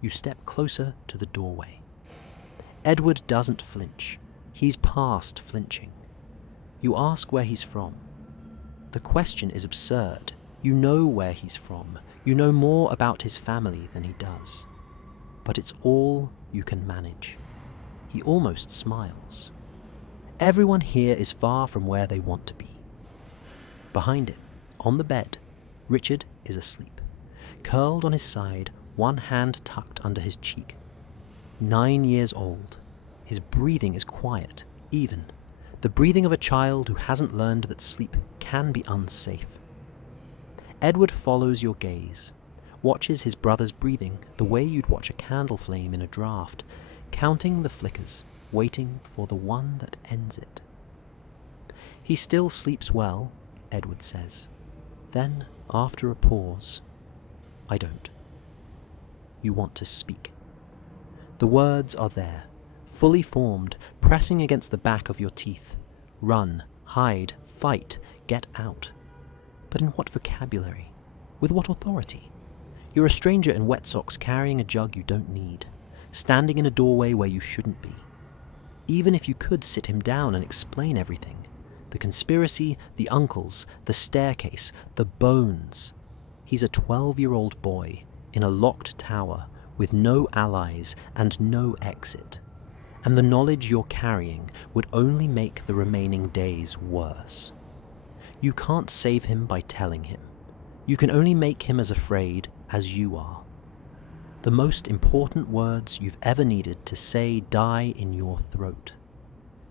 You step closer to the doorway. Edward doesn't flinch. He's past flinching. You ask where he's from. The question is absurd. You know where he's from. You know more about his family than he does. But it's all you can manage. He almost smiles. Everyone here is far from where they want to be. Behind it, on the bed, Richard is asleep, curled on his side, one hand tucked under his cheek. 9 years old. His breathing is quiet, even. The breathing of a child who hasn't learned that sleep can be unsafe. Edward follows your gaze, watches his brother's breathing the way you'd watch a candle flame in a draft, counting the flickers, waiting for the one that ends it. He still sleeps well, Edward says. Then, after a pause, I don't. You want to speak. The words are there, fully formed, pressing against the back of your teeth. Run, hide, fight, get out. But in what vocabulary? With what authority? You're a stranger in wet socks carrying a jug you don't need, standing in a doorway where you shouldn't be. Even if you could sit him down and explain everything, the conspiracy, the uncles, the staircase, the bones. He's a 12-year-old boy in a locked tower with no allies and no exit. And the knowledge you're carrying would only make the remaining days worse. You can't save him by telling him. You can only make him as afraid as you are. The most important words you've ever needed to say die in your throat.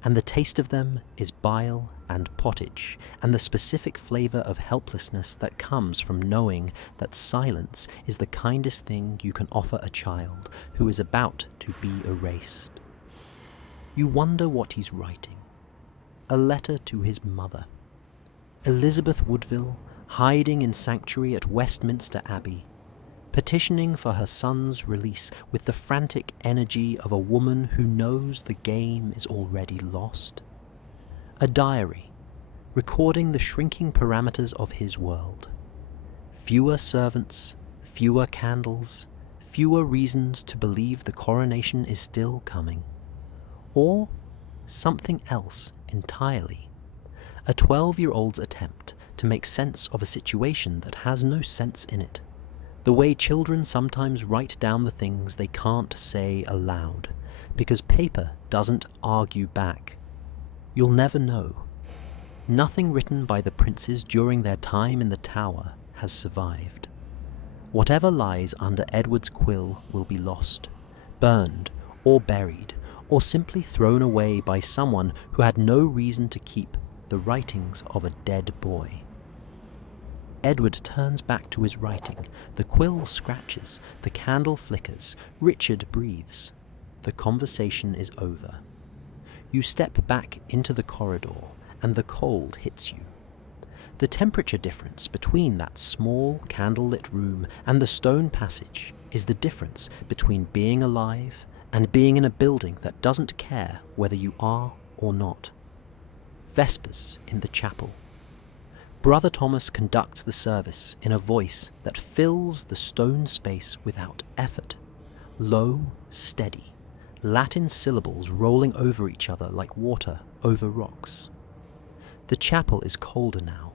And the taste of them is bile and pottage, and the specific flavor of helplessness that comes from knowing that silence is the kindest thing you can offer a child who is about to be erased. You wonder what he's writing. A letter to his mother. Elizabeth Woodville, hiding in sanctuary at Westminster Abbey, petitioning for her son's release with the frantic energy of a woman who knows the game is already lost. A diary, recording the shrinking parameters of his world. Fewer servants, fewer candles, fewer reasons to believe the coronation is still coming. Or something else entirely. A 12-year-old's attempt to make sense of a situation that has no sense in it. The way children sometimes write down the things they can't say aloud, because paper doesn't argue back. You'll never know. Nothing written by the princes during their time in the tower has survived. Whatever lies under Edward's quill will be lost, burned, or buried, or simply thrown away by someone who had no reason to keep the writings of a dead boy. Edward turns back to his writing. The quill scratches, the candle flickers, Richard breathes. The conversation is over. You step back into the corridor, and the cold hits you. The temperature difference between that small, candlelit room and the stone passage is the difference between being alive and being in a building that doesn't care whether you are or not. Vespers in the chapel. Brother Thomas conducts the service in a voice that fills the stone space without effort. Low, steady, Latin syllables rolling over each other like water over rocks. The chapel is colder now,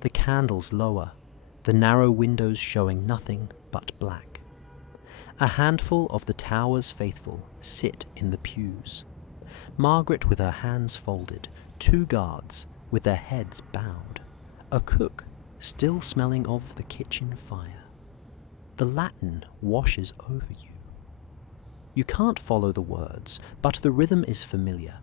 the candles lower, the narrow windows showing nothing but black. A handful of the tower's faithful sit in the pews. Margaret with her hands folded, 2 guards with their heads bowed, a cook still smelling of the kitchen fire. The Latin washes over you. You can't follow the words, but the rhythm is familiar.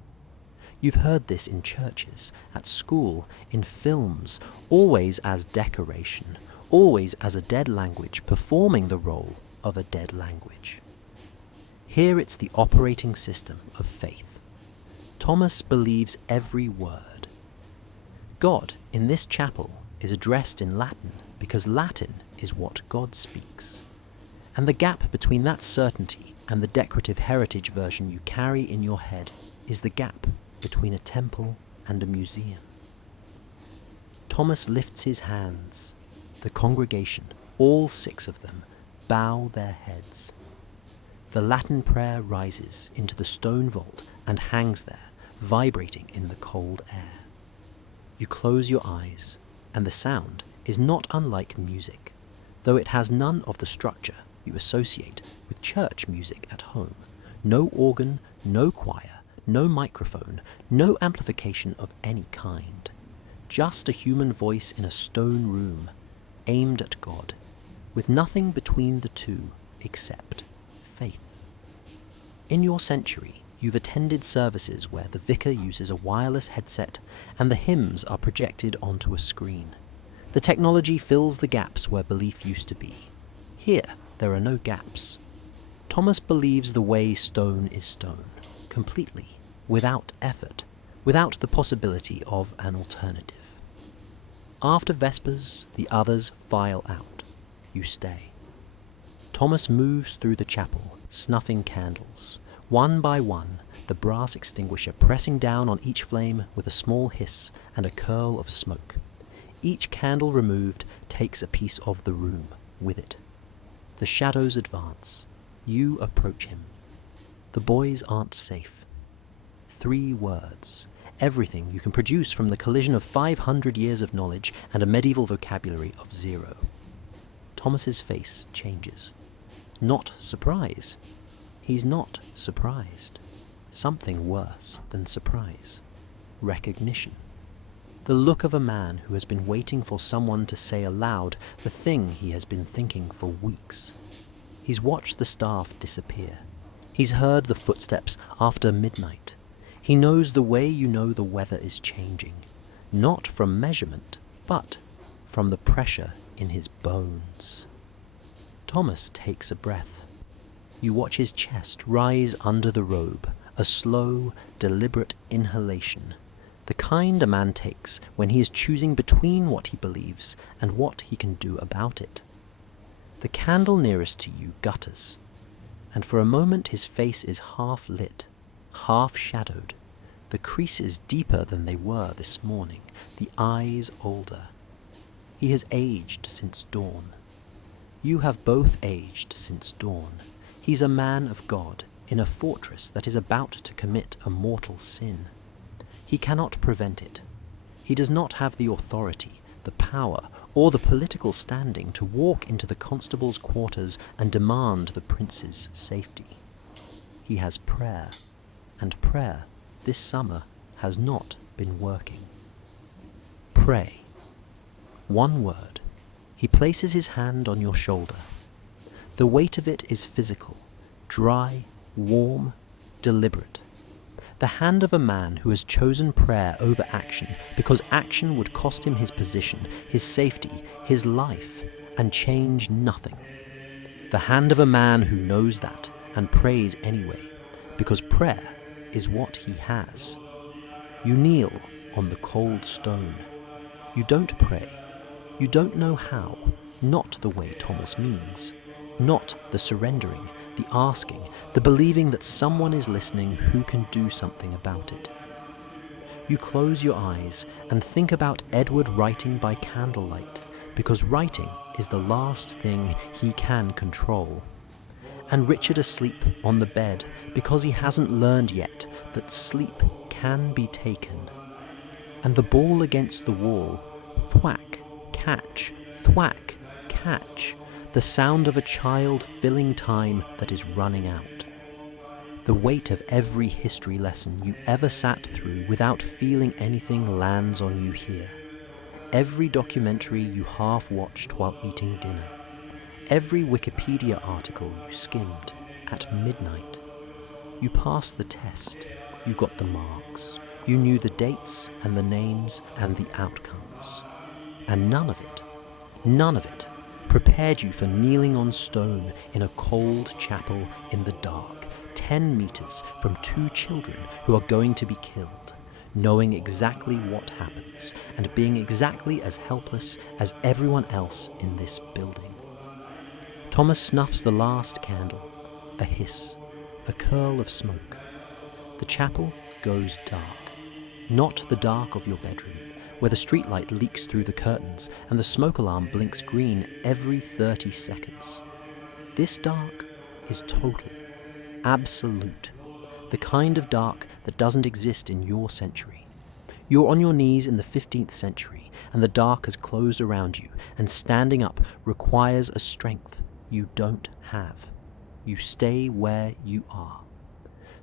You've heard this in churches, at school, in films, always as decoration, always as a dead language performing the role of a dead language. Here it's the operating system of faith. Thomas believes every word. God in this chapel is addressed in Latin because Latin is what God speaks. And the gap between that certainty and the decorative heritage version you carry in your head is the gap between a temple and a museum. Thomas lifts his hands. The congregation, all 6 of them, bow their heads. The Latin prayer rises into the stone vault and hangs there, vibrating in the cold air. You close your eyes, and the sound is not unlike music, though it has none of the structure you associate with church music at home. No organ, no choir, no microphone, no amplification of any kind. Just a human voice in a stone room, aimed at God, with nothing between the two except faith. In your century, you've attended services where the vicar uses a wireless headset and the hymns are projected onto a screen. The technology fills the gaps where belief used to be. Here, there are no gaps. Thomas believes the way stone is stone, completely, without effort, without the possibility of an alternative. After Vespers, the others file out. You stay. Thomas moves through the chapel, snuffing candles. One by one, the brass extinguisher pressing down on each flame with a small hiss and a curl of smoke. Each candle removed takes a piece of the room with it. The shadows advance. You approach him. The boys aren't safe. 3 words. Everything you can produce from the collision of 500 years of knowledge and a medieval vocabulary of 0. Thomas's face changes. Not surprise. He's not surprised. Something worse than surprise. Recognition. The look of a man who has been waiting for someone to say aloud the thing he has been thinking for weeks. He's watched the staff disappear. He's heard the footsteps after midnight. He knows the way you know the weather is changing, not from measurement, but from the pressure in his bones. Thomas takes a breath. You watch his chest rise under the robe, a slow, deliberate inhalation, the kind a man takes when he is choosing between what he believes and what he can do about it. The candle nearest to you gutters, and for a moment his face is half lit, half shadowed, the creases deeper than they were this morning, the eyes older. He has aged since dawn. You have both aged since dawn. He's a man of God in a fortress that is about to commit a mortal sin. He cannot prevent it. He does not have the authority, the power, or the political standing to walk into the constable's quarters and demand the prince's safety. He has prayer, and prayer this summer has not been working. Pray. One word. He places his hand on your shoulder. The weight of it is physical, dry, warm, deliberate. The hand of a man who has chosen prayer over action because action would cost him his position, his safety, his life, and change nothing. The hand of a man who knows that and prays anyway, because prayer is what he has. You kneel on the cold stone. You don't pray. You don't know how, not the way Thomas means, not the surrendering, the asking, the believing that someone is listening who can do something about it. You close your eyes and think about Edward writing by candlelight, because writing is the last thing he can control. And Richard asleep on the bed because he hasn't learned yet that sleep can be taken. And the ball against the wall, thwack, catch, thwack, catch, the sound of a child filling time that is running out. The weight of every history lesson you ever sat through without feeling anything lands on you here. Every documentary you half-watched while eating dinner. Every Wikipedia article you skimmed at midnight. You passed the test. You got the marks. You knew the dates and the names and the outcomes. And none of it prepared you for kneeling on stone in a cold chapel in the dark, 10 meters from 2 children who are going to be killed, knowing exactly what happens and being exactly as helpless as everyone else in this building. Thomas snuffs the last candle, a hiss, a curl of smoke. The chapel goes dark, not the dark of your bedroom, where the streetlight leaks through the curtains and the smoke alarm blinks green every 30 seconds. This dark is total, absolute, the kind of dark that doesn't exist in your century. You're on your knees in the 15th century, and the dark has closed around you, and standing up requires a strength you don't have. You stay where you are.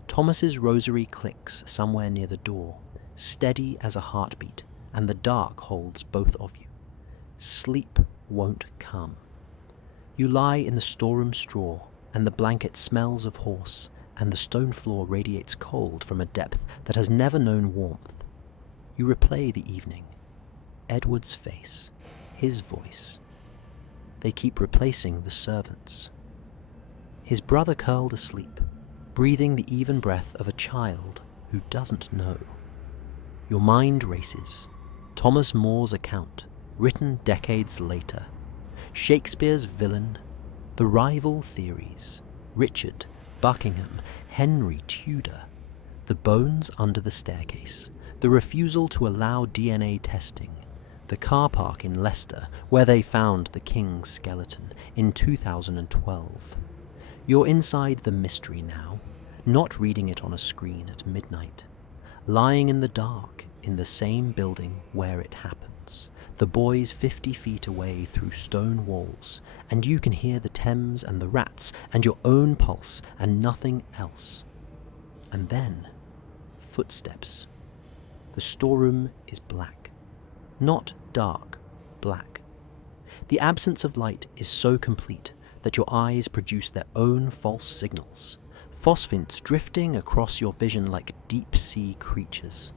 Thomas's rosary clicks somewhere near the door, steady as a heartbeat, and the dark holds both of you. Sleep won't come. You lie in the storeroom straw, and the blanket smells of horse, and the stone floor radiates cold from a depth that has never known warmth. You replay the evening. Edward's face, his voice. They keep replacing the servants. His brother curled asleep, breathing the even breath of a child who doesn't know. Your mind races. Thomas More's account, written decades later. Shakespeare's villain, the rival theories, Richard, Buckingham, Henry Tudor, the bones under the staircase, the refusal to allow DNA testing, the car park in Leicester where they found the king's skeleton in 2012. You're inside the mystery now, not reading it on a screen at midnight, lying in the dark in the same building where it happens, the boys 50 feet away through stone walls, and you can hear the Thames and the rats and your own pulse and nothing else. And then, footsteps. The storeroom is black. Not dark, black. The absence of light is so complete that your eyes produce their own false signals, phosphorescence drifting across your vision like deep-sea creatures.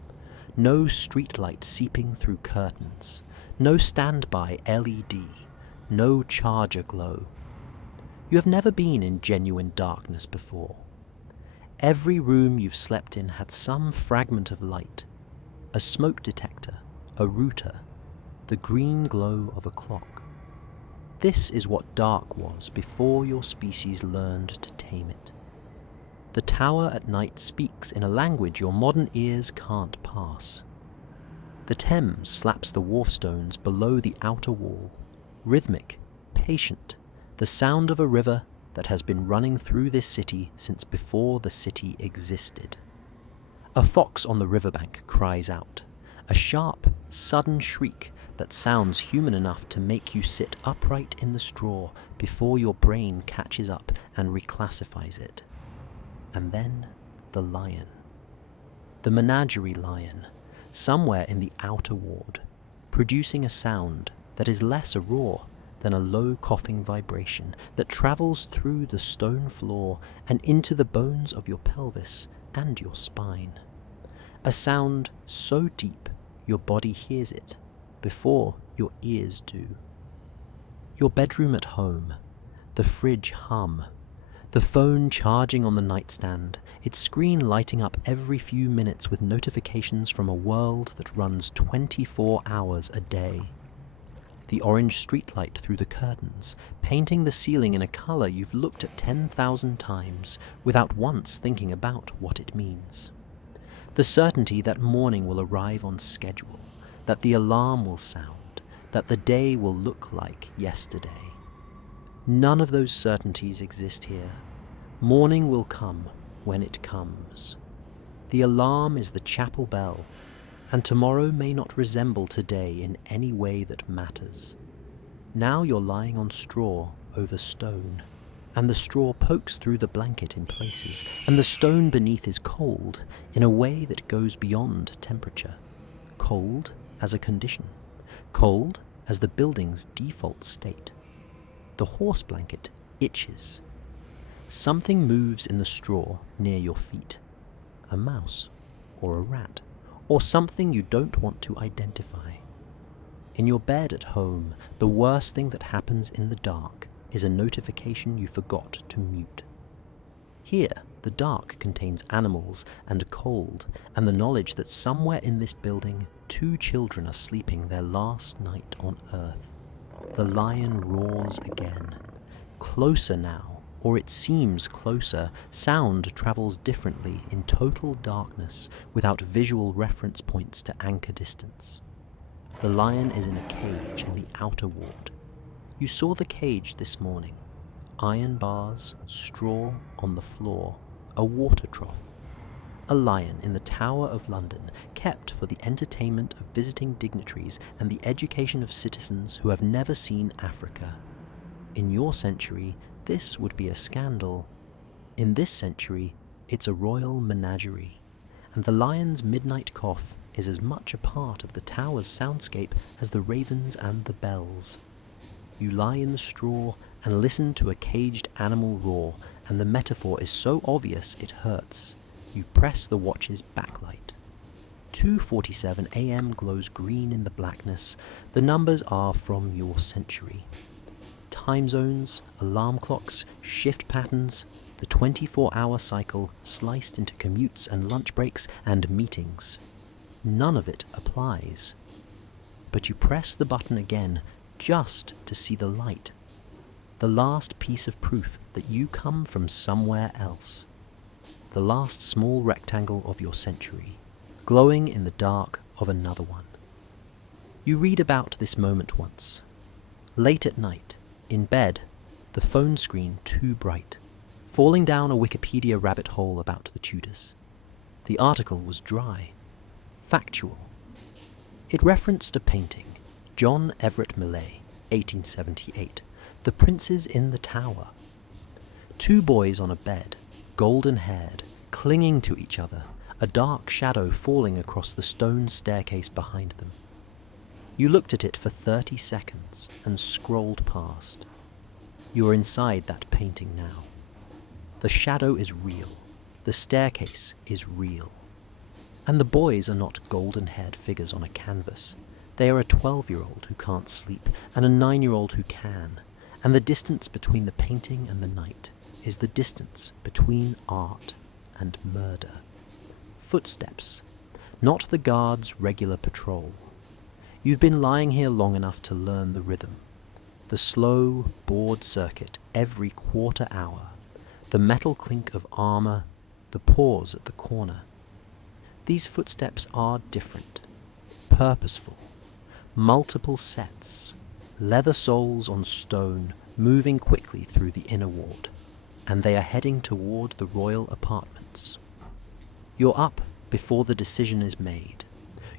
No streetlight seeping through curtains, no standby LED, no charger glow. You have never been in genuine darkness before. Every room you've slept in had some fragment of light, a smoke detector, a router, the green glow of a clock. This is what dark was before your species learned to tame it. The tower at night speaks in a language your modern ears can't pass. The Thames slaps the wharfstones below the outer wall, rhythmic, patient, the sound of a river that has been running through this city since before the city existed. A fox on the riverbank cries out, a sharp, sudden shriek that sounds human enough to make you sit upright in the straw before your brain catches up and reclassifies it. And then the lion. The menagerie lion, somewhere in the outer ward, producing a sound that is less a roar than a low coughing vibration that travels through the stone floor and into the bones of your pelvis and your spine. A sound so deep your body hears it before your ears do. Your bedroom at home, the fridge hum, the phone charging on the nightstand, its screen lighting up every few minutes with notifications from a world that runs 24 hours a day. The orange streetlight through the curtains, painting the ceiling in a color you've looked at 10,000 times without once thinking about what it means. The certainty that morning will arrive on schedule, that the alarm will sound, that the day will look like yesterday. None of those certainties exist here. Morning will come when it comes. The alarm is the chapel bell, and tomorrow may not resemble today in any way that matters. Now you're lying on straw over stone, and the straw pokes through the blanket in places, and the stone beneath is cold in a way that goes beyond temperature. Cold as a condition. Cold as the building's default state. The horse blanket itches. Something moves in the straw near your feet. A mouse, or a rat, or something you don't want to identify. In your bed at home, the worst thing that happens in the dark is a notification you forgot to mute. Here, the dark contains animals and cold, and the knowledge that somewhere in this building, 2 children are sleeping their last night on Earth. The lion roars again. Closer now, or it seems closer. Sound travels differently in total darkness, without visual reference points to anchor distance. The lion is in a cage in the outer ward. You saw the cage this morning. Iron bars, straw on the floor, a water trough. A lion in the Tower of London, kept for the entertainment of visiting dignitaries and the education of citizens who have never seen Africa. In your century, this would be a scandal. In this century, it's a royal menagerie, and the lion's midnight cough is as much a part of the tower's soundscape as the ravens and the bells. You lie in the straw and listen to a caged animal roar, and the metaphor is so obvious it hurts. You press the watch's backlight. 2:47 a.m. glows green in the blackness. The numbers are from your century. Time zones, alarm clocks, shift patterns, the 24-hour cycle sliced into commutes and lunch breaks and meetings. None of it applies. But you press the button again just to see the light. The last piece of proof that you come from somewhere else. The last small rectangle of your century, glowing in the dark of another one. You read about this moment once. Late at night, in bed, the phone screen too bright, falling down a Wikipedia rabbit hole about the Tudors. The article was dry, factual. It referenced a painting, John Everett Millais, 1878, The Princes in the Tower. 2 boys on a bed, golden-haired, clinging to each other, a dark shadow falling across the stone staircase behind them. You looked at it for 30 seconds and scrolled past. You are inside that painting now. The shadow is real. The staircase is real. And the boys are not golden-haired figures on a canvas. They are a 12-year-old who can't sleep and a 9-year-old who can. And the distance between the painting and the night is the distance between art and murder. Footsteps, not the guards' regular patrol. You've been lying here long enough to learn the rhythm. The slow, bored circuit every quarter hour, the metal clink of armor, the pause at the corner. These footsteps are different, purposeful, multiple sets, leather soles on stone moving quickly through the inner ward, and they are heading toward the royal apartments. You're up before the decision is made.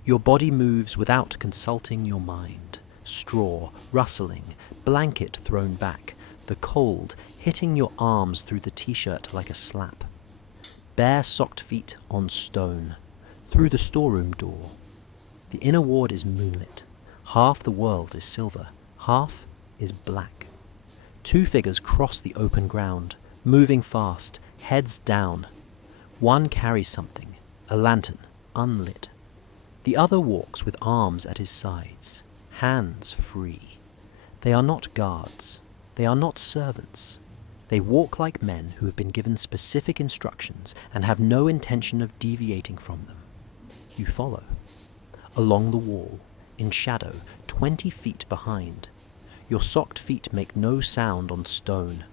Your body moves without consulting your mind. Straw rustling, blanket thrown back, the cold hitting your arms through the t-shirt like a slap. Bare socked feet on stone, through the storeroom door. The inner ward is moonlit. Half the world is silver, half is black. Two figures cross the open ground, moving fast, heads down. One carries something, a lantern, unlit. The other walks with arms at his sides, hands free. They are not guards. They are not servants. They walk like men who have been given specific instructions and have no intention of deviating from them. You follow. Along the wall, in shadow, 20 feet behind. Your socked feet make no sound on stone.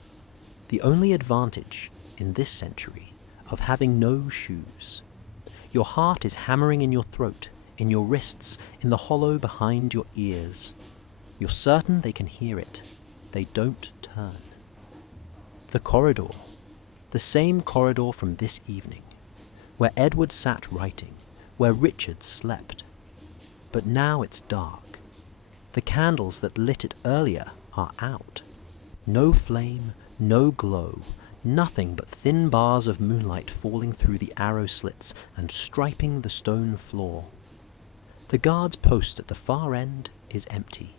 The only advantage, in this century, of having no shoes. Your heart is hammering in your throat, in your wrists, in the hollow behind your ears. You're certain they can hear it. They don't turn. The corridor. The same corridor from this evening, where Edward sat writing, where Richard slept. But now it's dark. The candles that lit it earlier are out. No flame, no glow, nothing but thin bars of moonlight falling through the arrow slits and striping the stone floor. The guard's post at the far end is empty.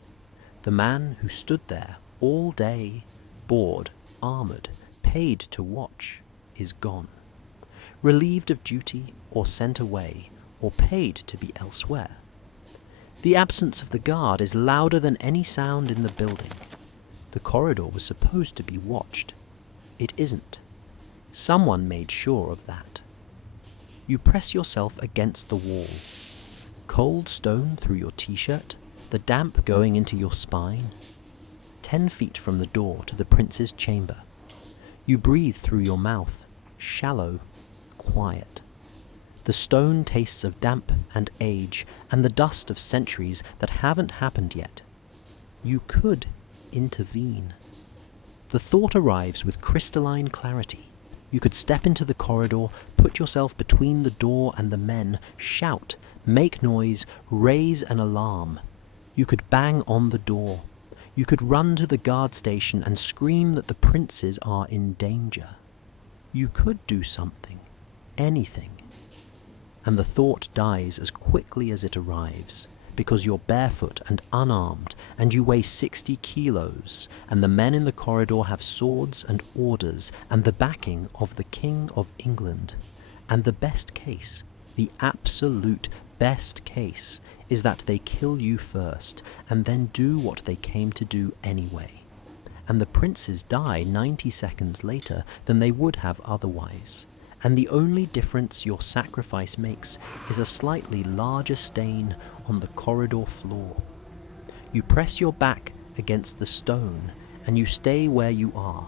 The man who stood there all day, bored, armoured, paid to watch, is gone. Relieved of duty, or sent away, or paid to be elsewhere. The absence of the guard is louder than any sound in the building. The corridor was supposed to be watched. It isn't. Someone made sure of that. You press yourself against the wall. Cold stone through your t-shirt, the damp going into your spine. 10 feet from the door to the prince's chamber. You breathe through your mouth, shallow, quiet. The stone tastes of damp and age and the dust of centuries that haven't happened yet. You could intervene. The thought arrives with crystalline clarity. You could step into the corridor, put yourself between the door and the men, shout, make noise, raise an alarm. You could bang on the door. You could run to the guard station and scream that the princes are in danger. You could do something, anything. And the thought dies as quickly as it arrives, because you're barefoot and unarmed, and you weigh 60 kilos, and the men in the corridor have swords and orders, and the backing of the King of England. And the best case, the absolute best case, is that they kill you first, and then do what they came to do anyway. And the princes die 90 seconds later than they would have otherwise. And the only difference your sacrifice makes is a slightly larger stain on the corridor floor. You press your back against the stone, and you stay where you are.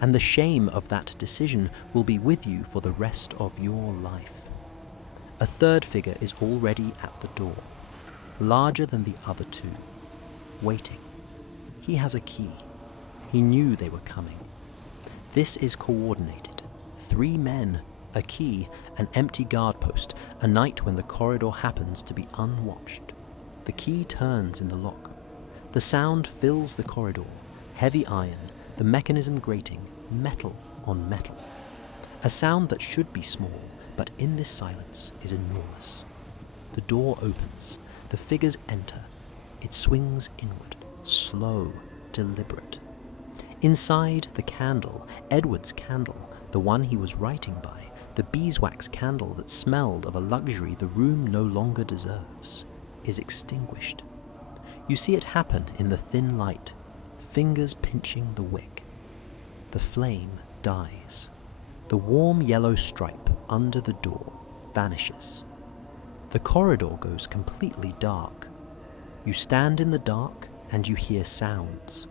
And the shame of that decision will be with you for the rest of your life. A third figure is already at the door, larger than the other two, waiting. He has a key. He knew they were coming. This is coordinated. 3 men, a key, an empty guard post, a night when the corridor happens to be unwatched. The key turns in the lock. The sound fills the corridor, heavy iron, the mechanism grating, metal on metal. A sound that should be small, but in this silence is enormous. The door opens. The figures enter. It swings inward, slow, deliberate. Inside, the candle, Edward's candle, the one he was writing by, the beeswax candle that smelled of a luxury the room no longer deserves, is extinguished. You see it happen in the thin light, fingers pinching the wick. The flame dies. The warm yellow stripe under the door vanishes. The corridor goes completely dark. You stand in the dark and you hear sounds.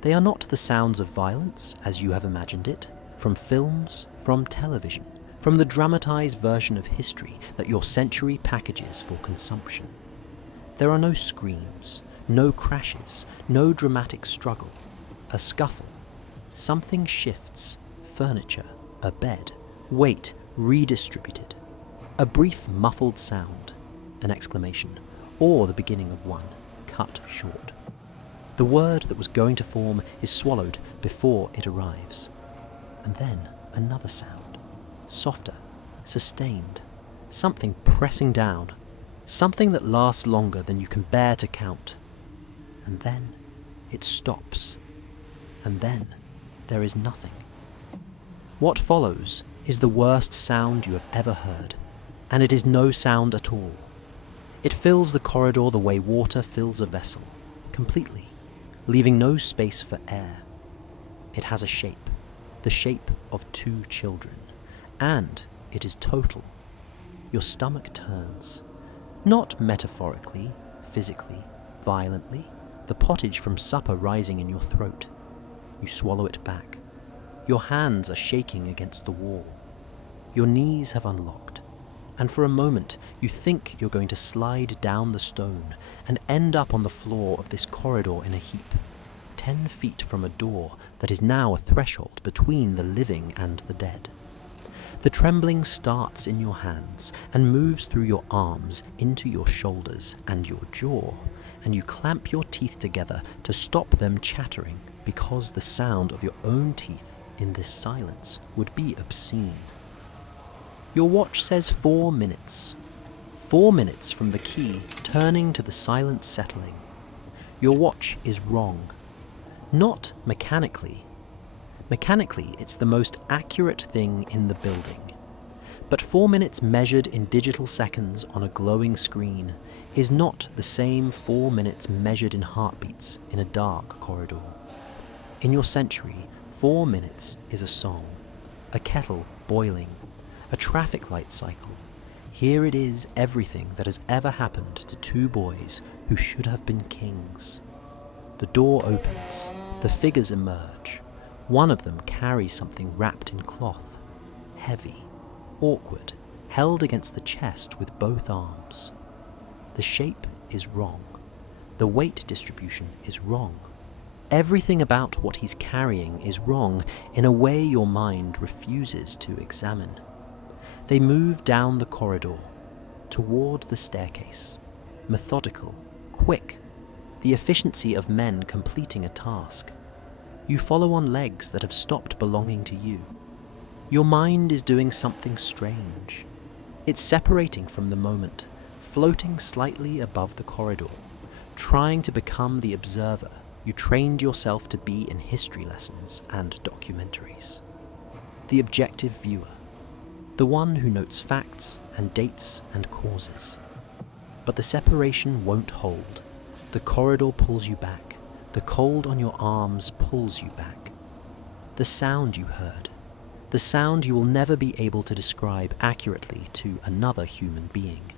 They are not the sounds of violence, as you have imagined it, from films, from television, from the dramatized version of history that your century packages for consumption. There are no screams, no crashes, no dramatic struggle. A scuffle. Something shifts. Furniture, a bed, weight redistributed. A brief muffled sound. an exclamation, or the beginning of one, cut short. The word that was going to form is swallowed before it arrives. And then another sound, softer, sustained, something pressing down, something that lasts longer than you can bear to count. And then it stops. And then there is nothing. What follows is the worst sound you have ever heard, and it is no sound at all. It fills the corridor the way water fills a vessel, completely, leaving no space for air. It has a shape, the shape of two children, and it is total. Your stomach turns, not metaphorically, physically, violently, the pottage from supper rising in your throat. You swallow it back. Your hands are shaking against the wall. Your knees have unlocked, and for a moment you think you're going to slide down the stone and end up on the floor of this corridor in a heap, 10 feet from a door that is now a threshold between the living and the dead. The trembling starts in your hands and moves through your arms into your shoulders and your jaw, and you clamp your teeth together to stop them chattering, because the sound of your own teeth in this silence would be obscene. Your watch says 4 minutes. 4 minutes from the key turning to the silence settling. Your watch is wrong. Not mechanically. Mechanically, it's the most accurate thing in the building. But 4 minutes measured in digital seconds on a glowing screen is not the same 4 minutes measured in heartbeats in a dark corridor. In your century, 4 minutes is a song, a kettle boiling, a traffic light cycle. Here it is, everything that has ever happened to two boys who should have been kings. The door opens, the figures emerge. One of them carries something wrapped in cloth, heavy, awkward, held against the chest with both arms. The shape is wrong. The weight distribution is wrong. Everything about what he's carrying is wrong in a way your mind refuses to examine. They move down the corridor, toward the staircase, methodical, quick, the efficiency of men completing a task. You follow on legs that have stopped belonging to you. Your mind is doing something strange. It's separating from the moment, floating slightly above the corridor, trying to become the observer you trained yourself to be in history lessons and documentaries. The objective viewer, the one who notes facts and dates and causes. But the separation won't hold. The corridor pulls you back. The cold on your arms pulls you back. The sound you heard, the sound you will never be able to describe accurately to another human being,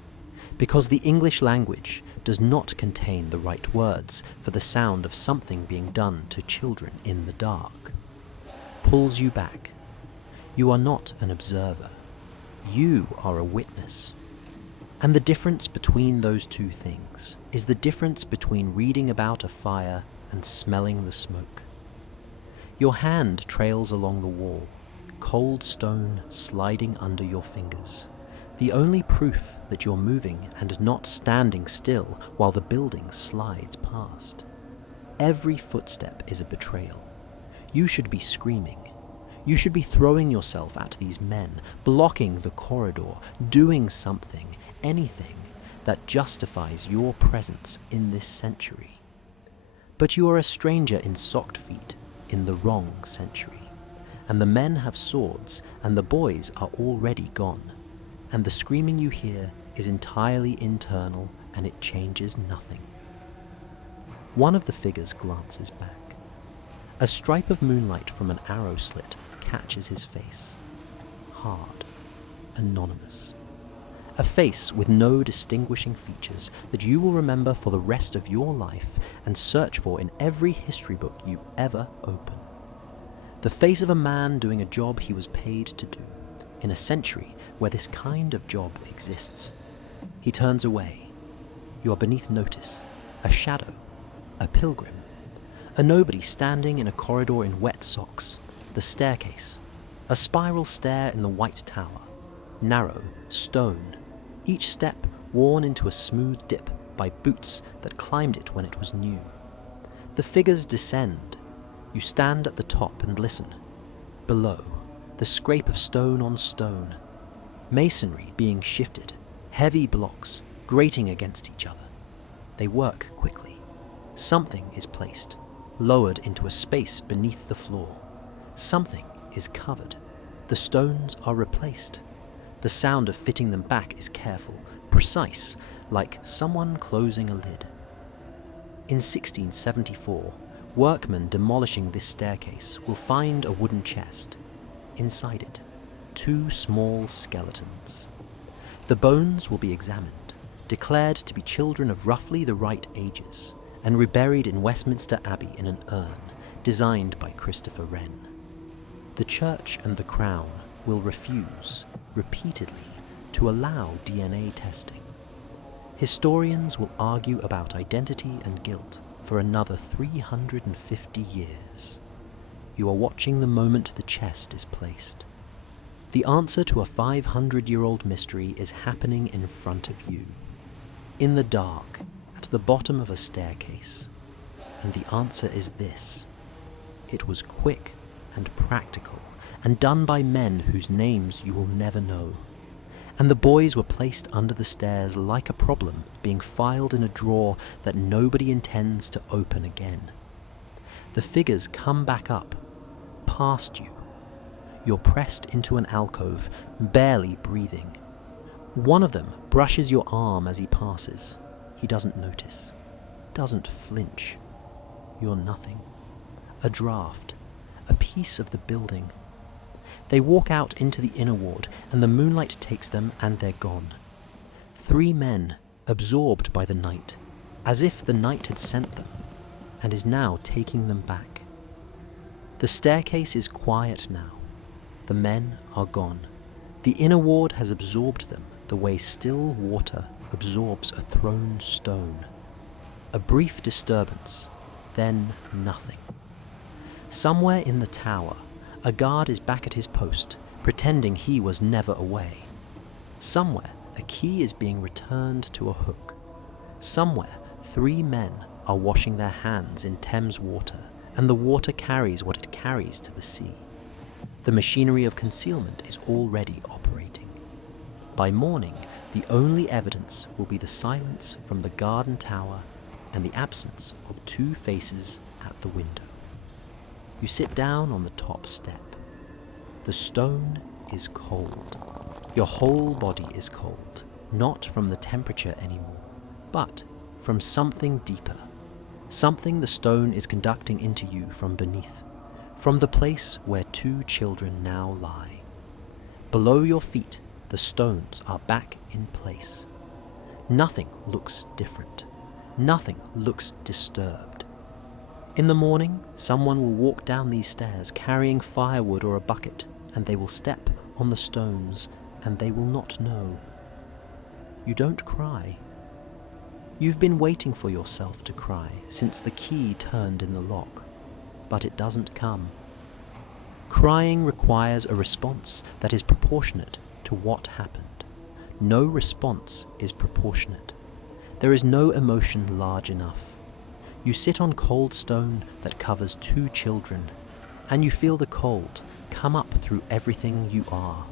because the English language does not contain the right words for the sound of something being done to children in the dark, pulls you back. You are not an observer. You are a witness. And the difference between those two things is the difference between reading about a fire and smelling the smoke. Your hand trails along the wall, cold stone sliding under your fingers, the only proof that you're moving and not standing still while the building slides past. Every footstep is a betrayal. You should be screaming. You should be throwing yourself at these men, blocking the corridor, doing something, anything that justifies your presence in this century. But you are a stranger in socked feet in the wrong century, and the men have swords and the boys are already gone, and the screaming you hear is entirely internal and it changes nothing. One of the figures glances back. A stripe of moonlight from an arrow slit catches his face. Hard, anonymous. A face with no distinguishing features that you will remember for the rest of your life and search for in every history book you ever open. The face of a man doing a job he was paid to do, in a century where this kind of job exists. He turns away. You are beneath notice, a shadow, a pilgrim, a nobody standing in a corridor in wet socks, the staircase, a spiral stair in the white tower, narrow, stone, each step worn into a smooth dip by boots that climbed it when it was new. The figures descend. You stand at the top and listen. Below, the scrape of stone on stone. Masonry being shifted, heavy blocks grating against each other. They work quickly. Something is placed, lowered into a space beneath the floor. Something is covered. The stones are replaced. The sound of fitting them back is careful, precise, like someone closing a lid. In 1674, workmen demolishing this staircase will find a wooden chest. Inside it, 2 small skeletons. The bones will be examined, declared to be children of roughly the right ages, and reburied in Westminster Abbey in an urn designed by Christopher Wren. The Church and the Crown will refuse, repeatedly, to allow DNA testing. Historians will argue about identity and guilt for another 350 years. You are watching the moment the chest is placed. The answer to a 500-year-old mystery is happening in front of you, in the dark, at the bottom of a staircase. And the answer is this. It was quick and practical, and done by men whose names you will never know. And the boys were placed under the stairs like a problem being filed in a drawer that nobody intends to open again. The figures come back up, past you. You're pressed into an alcove, barely breathing. One of them brushes your arm as he passes. He doesn't notice, doesn't flinch. You're nothing. A draft, a piece of the building. They walk out into the inner ward, and the moonlight takes them, and they're gone. 3 men, absorbed by the night, as if the night had sent them, and is now taking them back. The staircase is quiet now. The men are gone. The inner ward has absorbed them the way still water absorbs a thrown stone. A brief disturbance, then nothing. Somewhere in the tower, a guard is back at his post, pretending he was never away. Somewhere, a key is being returned to a hook. Somewhere, 3 men are washing their hands in Thames water, and the water carries what it carries to the sea. The machinery of concealment is already operating. By morning, the only evidence will be the silence from the garden tower and the absence of 2 faces at the window. You sit down on the top step. The stone is cold. Your whole body is cold, not from the temperature anymore, but from something deeper, something the stone is conducting into you from beneath, from the place where 2 children now lie. Below your feet, the stones are back in place. Nothing looks different. Nothing looks disturbed. In the morning, someone will walk down these stairs carrying firewood or a bucket, and they will step on the stones, and they will not know. You don't cry. You've been waiting for yourself to cry since the key turned in the lock, but it doesn't come. Crying requires a response that is proportionate to what happened. No response is proportionate. There is no emotion large enough. You sit on cold stone that covers 2 children, and you feel the cold come up through everything you are.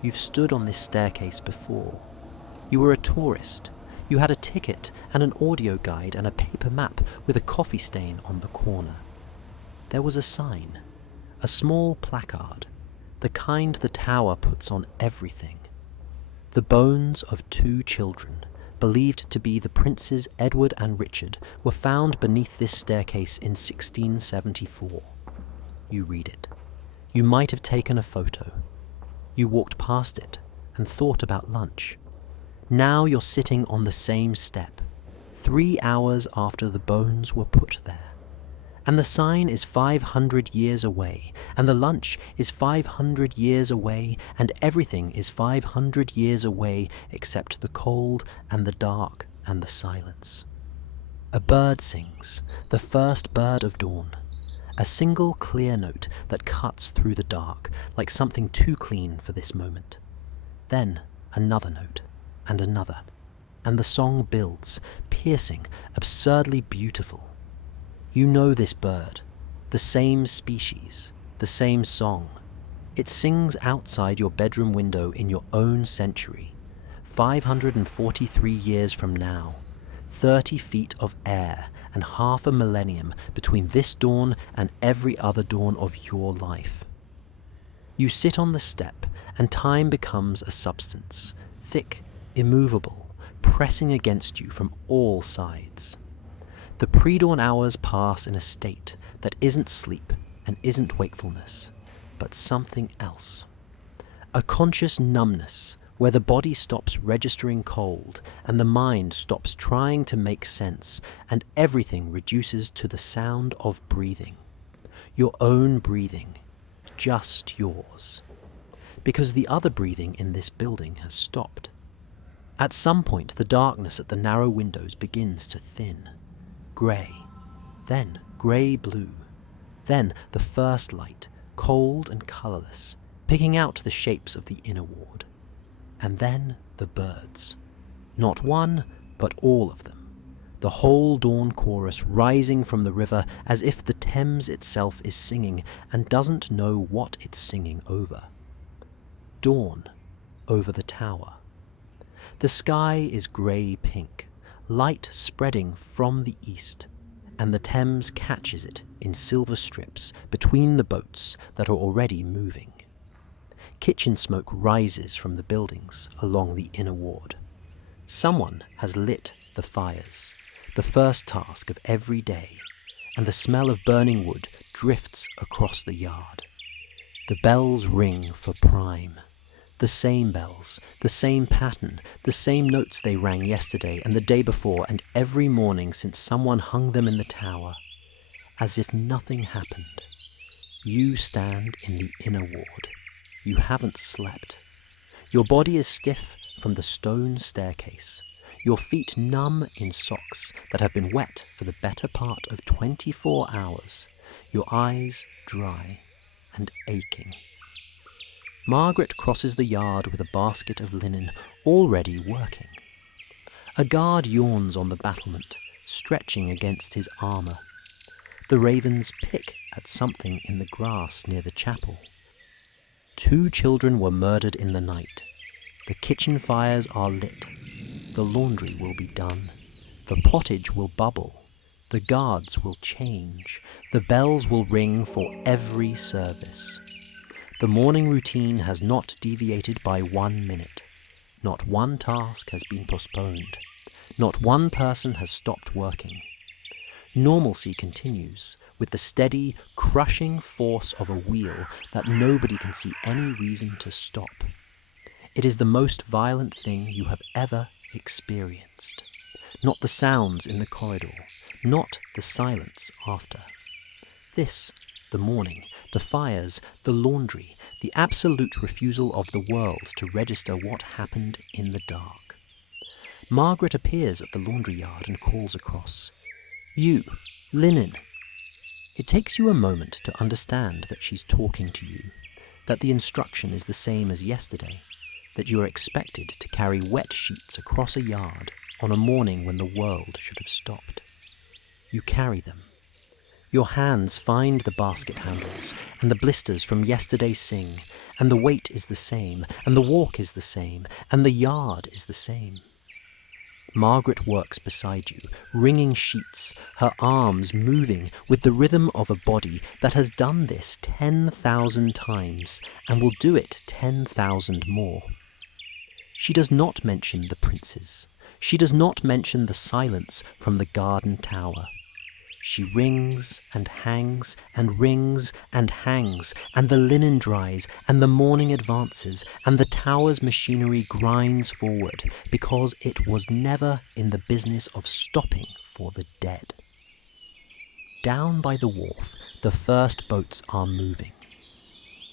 You've stood on this staircase before. You were a tourist. You had a ticket and an audio guide and a paper map with a coffee stain on the corner. There was a sign, a small placard, the kind the tower puts on everything. The bones of 2 children, believed to be the Princes Edward and Richard, were found beneath this staircase in 1674. You read it. You might have taken a photo. You walked past it and thought about lunch. Now you're sitting on the same step, 3 hours after the bones were put there. And the sign is 500 years away, and the lunch is 500 years away, and everything is 500 years away except the cold and the dark and the silence. A bird sings, the first bird of dawn, a single clear note that cuts through the dark like something too clean for this moment. Then another note, and another. and the song builds, piercing, absurdly beautiful. You know this bird, the same species, the same song. It sings outside your bedroom window in your own century, 543 years from now, 30 feet of air and half a millennium between this dawn and every other dawn of your life. You sit on the step, and time becomes a substance, thick, immovable, pressing against you from all sides. The pre-dawn hours pass in a state that isn't sleep and isn't wakefulness, but something else. A conscious numbness where the body stops registering cold and the mind stops trying to make sense, and everything reduces to the sound of breathing. Your own breathing, just yours. Because the other breathing in this building has stopped. At some point, the darkness at the narrow windows begins to thin. Grey, then grey-blue, then the first light, cold and colourless, picking out the shapes of the inner ward. And then the birds. Not one, but all of them. The whole dawn chorus rising from the river as if the Thames itself is singing and doesn't know what it's singing over. Dawn over the tower. The sky is grey-pink, light spreading from the east, and the Thames catches it in silver strips between the boats that are already moving. Kitchen smoke rises from the buildings along the inner ward. Someone has lit the fires, the first task of every day, and the smell of burning wood drifts across the yard. The bells ring for prime. The same bells, the same pattern, the same notes they rang yesterday and the day before and every morning since someone hung them in the tower. As if nothing happened. You stand in the inner ward. You haven't slept. Your body is stiff from the stone staircase, your feet numb in socks that have been wet for the better part of 24 hours, your eyes dry and aching. Margaret crosses the yard with a basket of linen already working. A guard yawns on the battlement, stretching against his armour. The ravens pick at something in the grass near the chapel. 2 children were murdered in the night. The kitchen fires are lit. The laundry will be done. The pottage will bubble. The guards will change. The bells will ring for every service. The morning routine has not deviated by 1 minute. Not one task has been postponed. Not one person has stopped working. Normalcy continues, with the steady, crushing force of a wheel that nobody can see any reason to stop. It is the most violent thing you have ever experienced. Not the sounds in the corridor, not the silence after. This, the morning, the fires, the laundry, the absolute refusal of the world to register what happened in the dark. Margaret appears at the laundry yard and calls across. You, linen. It takes you a moment to understand that she's talking to you, that the instruction is the same as yesterday, that you are expected to carry wet sheets across a yard on a morning when the world should have stopped. You carry them. Your hands find the basket handles, and the blisters from yesterday sing, and the weight is the same, and the walk is the same, and the yard is the same. Margaret works beside you, wringing sheets, her arms moving with the rhythm of a body that has done this 10,000 times, and will do it 10,000 more. She does not mention the princes. She does not mention the silence from the garden tower. She rings and hangs and rings and hangs, and the linen dries, and the morning advances, and the tower's machinery grinds forward, because it was never in the business of stopping for the dead. Down by the wharf, the first boats are moving.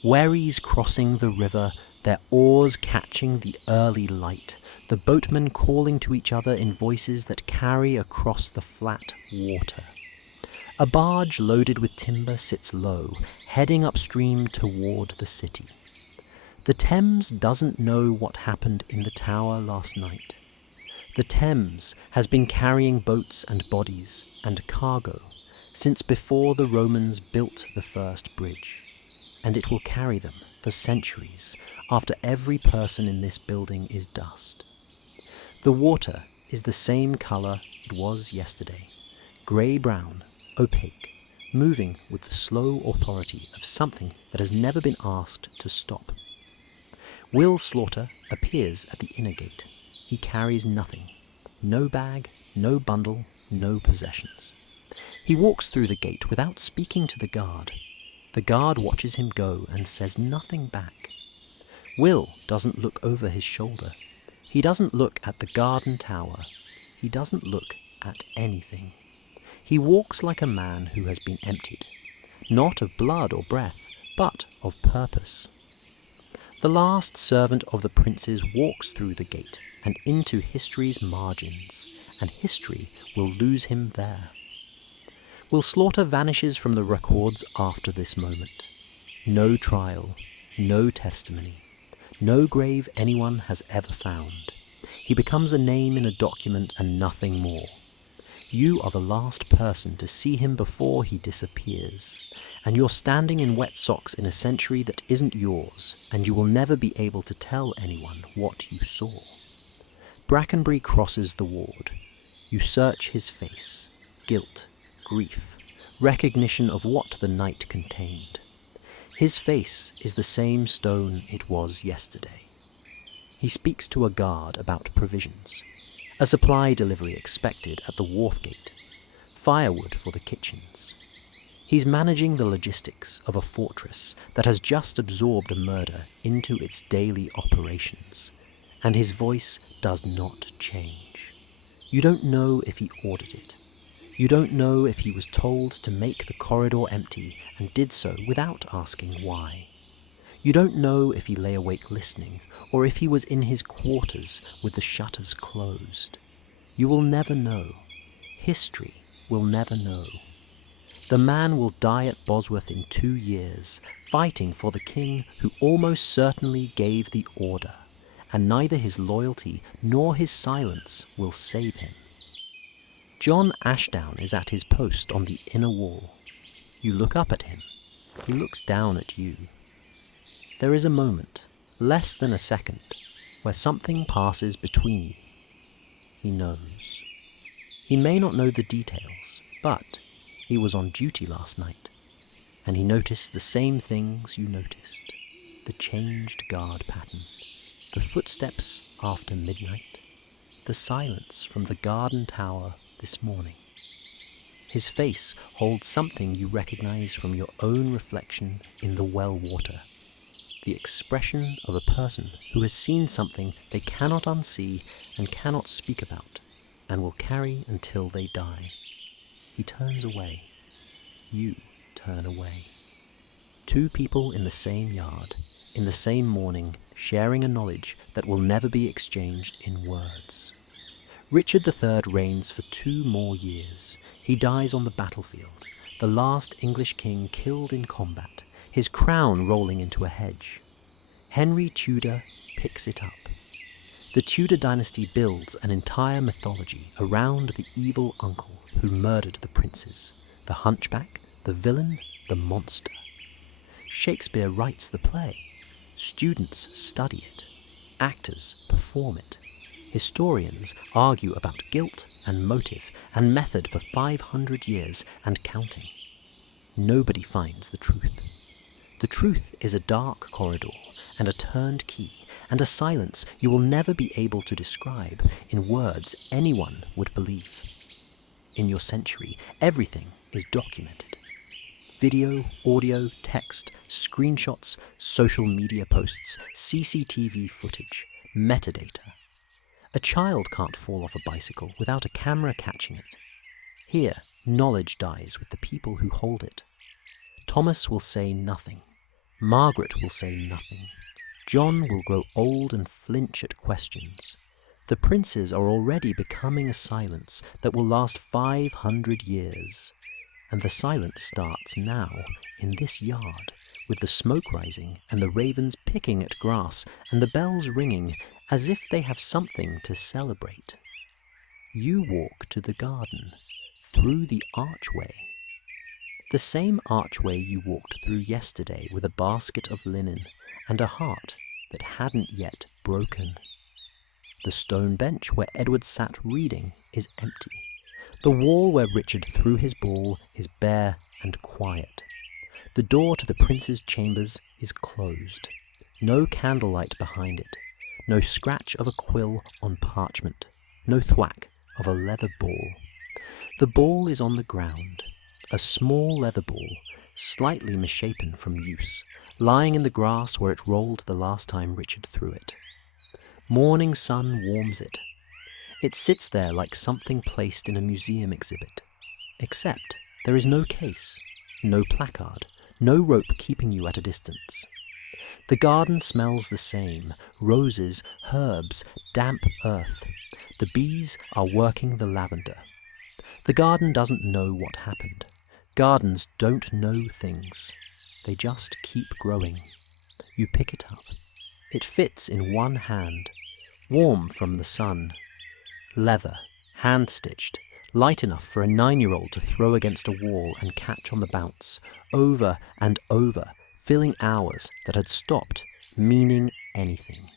Wherries crossing the river, their oars catching the early light, the boatmen calling to each other in voices that carry across the flat water. A barge loaded with timber sits low, heading upstream toward the city. The Thames doesn't know what happened in the tower last night. The Thames has been carrying boats and bodies and cargo since before the Romans built the first bridge, and it will carry them for centuries after every person in this building is dust. The water is the same colour it was yesterday, grey-brown, opaque, moving with the slow authority of something that has never been asked to stop. Will Slaughter appears at the inner gate. He carries nothing. No bag, no bundle, no possessions. He walks through the gate without speaking to the guard. The guard watches him go and says nothing back. Will doesn't look over his shoulder. He doesn't look at the garden tower. He doesn't look at anything. He walks like a man who has been emptied, not of blood or breath, but of purpose. The last servant of the princes walks through the gate and into history's margins, and history will lose him there. Will Slaughter vanishes from the records after this moment. No trial, no testimony, no grave anyone has ever found. He becomes a name in a document and nothing more. You are the last person to see him before he disappears, and you're standing in wet socks in a century that isn't yours, and you will never be able to tell anyone what you saw. Brackenbury crosses the ward. You search his face. Guilt, grief, recognition of what the night contained. His face is the same stone it was yesterday. He speaks to a guard about provisions. A supply delivery expected at the wharf gate. Firewood for the kitchens. He's managing the logistics of a fortress that has just absorbed a murder into its daily operations, and his voice does not change. You don't know if he ordered it. You don't know if he was told to make the corridor empty and did so without asking why. You don't know if he lay awake listening, or if he was in his quarters with the shutters closed. You will never know. History will never know. The man will die at Bosworth in 2 years, fighting for the king who almost certainly gave the order, and neither his loyalty nor his silence will save him. John Ashdown is at his post on the inner wall. You look up at him. He looks down at you. There is a moment, less than a second, where something passes between you. He knows. He may not know the details, but he was on duty last night, and he noticed the same things you noticed. The changed guard pattern, the footsteps after midnight, the silence from the garden tower this morning. His face holds something you recognize from your own reflection in the well water. The expression of a person who has seen something they cannot unsee and cannot speak about, and will carry until they die. He turns away. You turn away. 2 people in the same yard, in the same morning, sharing a knowledge that will never be exchanged in words. Richard III reigns for 2 more years. He dies on the battlefield, the last English king killed in combat, his crown rolling into a hedge. Henry Tudor picks it up. The Tudor dynasty builds an entire mythology around the evil uncle who murdered the princes, the hunchback, the villain, the monster. Shakespeare writes the play. Students study it. Actors perform it. Historians argue about guilt and motive and method for 500 years and counting. Nobody finds the truth. The truth is a dark corridor and a turned key and a silence you will never be able to describe in words anyone would believe. In your century, everything is documented. Video, audio, text, screenshots, social media posts, CCTV footage, metadata. A child can't fall off a bicycle without a camera catching it. Here, knowledge dies with the people who hold it. Thomas will say nothing. Margaret will say nothing. John will grow old and flinch at questions. The princes are already becoming a silence that will last 500 years. And the silence starts now, in this yard, with the smoke rising and the ravens picking at grass and the bells ringing as if they have something to celebrate. You walk to the garden, through the archway. The same archway you walked through yesterday with a basket of linen and a heart that hadn't yet broken. The stone bench where Edward sat reading is empty. The wall where Richard threw his ball is bare and quiet. The door to the prince's chambers is closed. No candlelight behind it. No scratch of a quill on parchment. No thwack of a leather ball. The ball is on the ground. A small leather ball, slightly misshapen from use, lying in the grass where it rolled the last time Richard threw it. Morning sun warms it. It sits there like something placed in a museum exhibit. Except there is no case, no placard, no rope keeping you at a distance. The garden smells the same, roses, herbs, damp earth. The bees are working the lavender. The garden doesn't know what happened. Gardens don't know things. They just keep growing. You pick it up. It fits in one hand, warm from the sun. Leather, hand-stitched, light enough for a 9-year-old to throw against a wall and catch on the bounce, over and over, filling hours that had stopped meaning anything.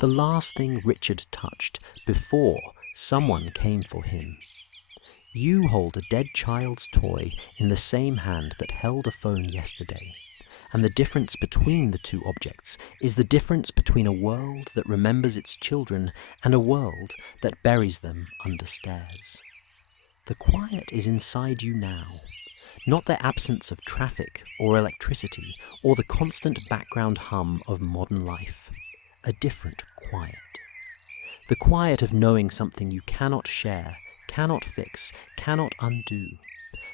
The last thing Richard touched before someone came for him. You hold a dead child's toy in the same hand that held a phone yesterday, and the difference between the two objects is the difference between a world that remembers its children and a world that buries them under stairs. The quiet is inside you now, not the absence of traffic or electricity or the constant background hum of modern life. A different quiet. The quiet of knowing something you cannot share, cannot fix, cannot undo.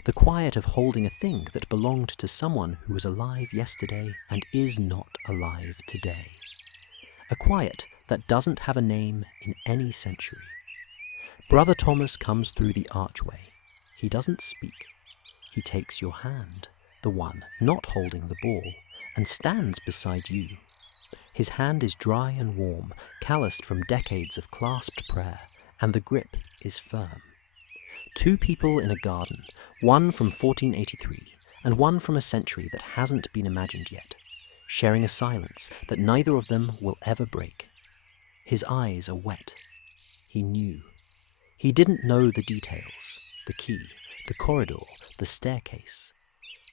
The quiet of holding a thing that belonged to someone who was alive yesterday and is not alive today. A quiet that doesn't have a name in any century. Brother Thomas comes through the archway. He doesn't speak. He takes your hand, the one not holding the ball, and stands beside you. His hand is dry and warm, calloused from decades of clasped prayer, and the grip is firm. Two people in a garden, one from 1483 and one from a century that hasn't been imagined yet, sharing a silence that neither of them will ever break. His eyes are wet. He knew. He didn't know the details, the key, the corridor, the staircase,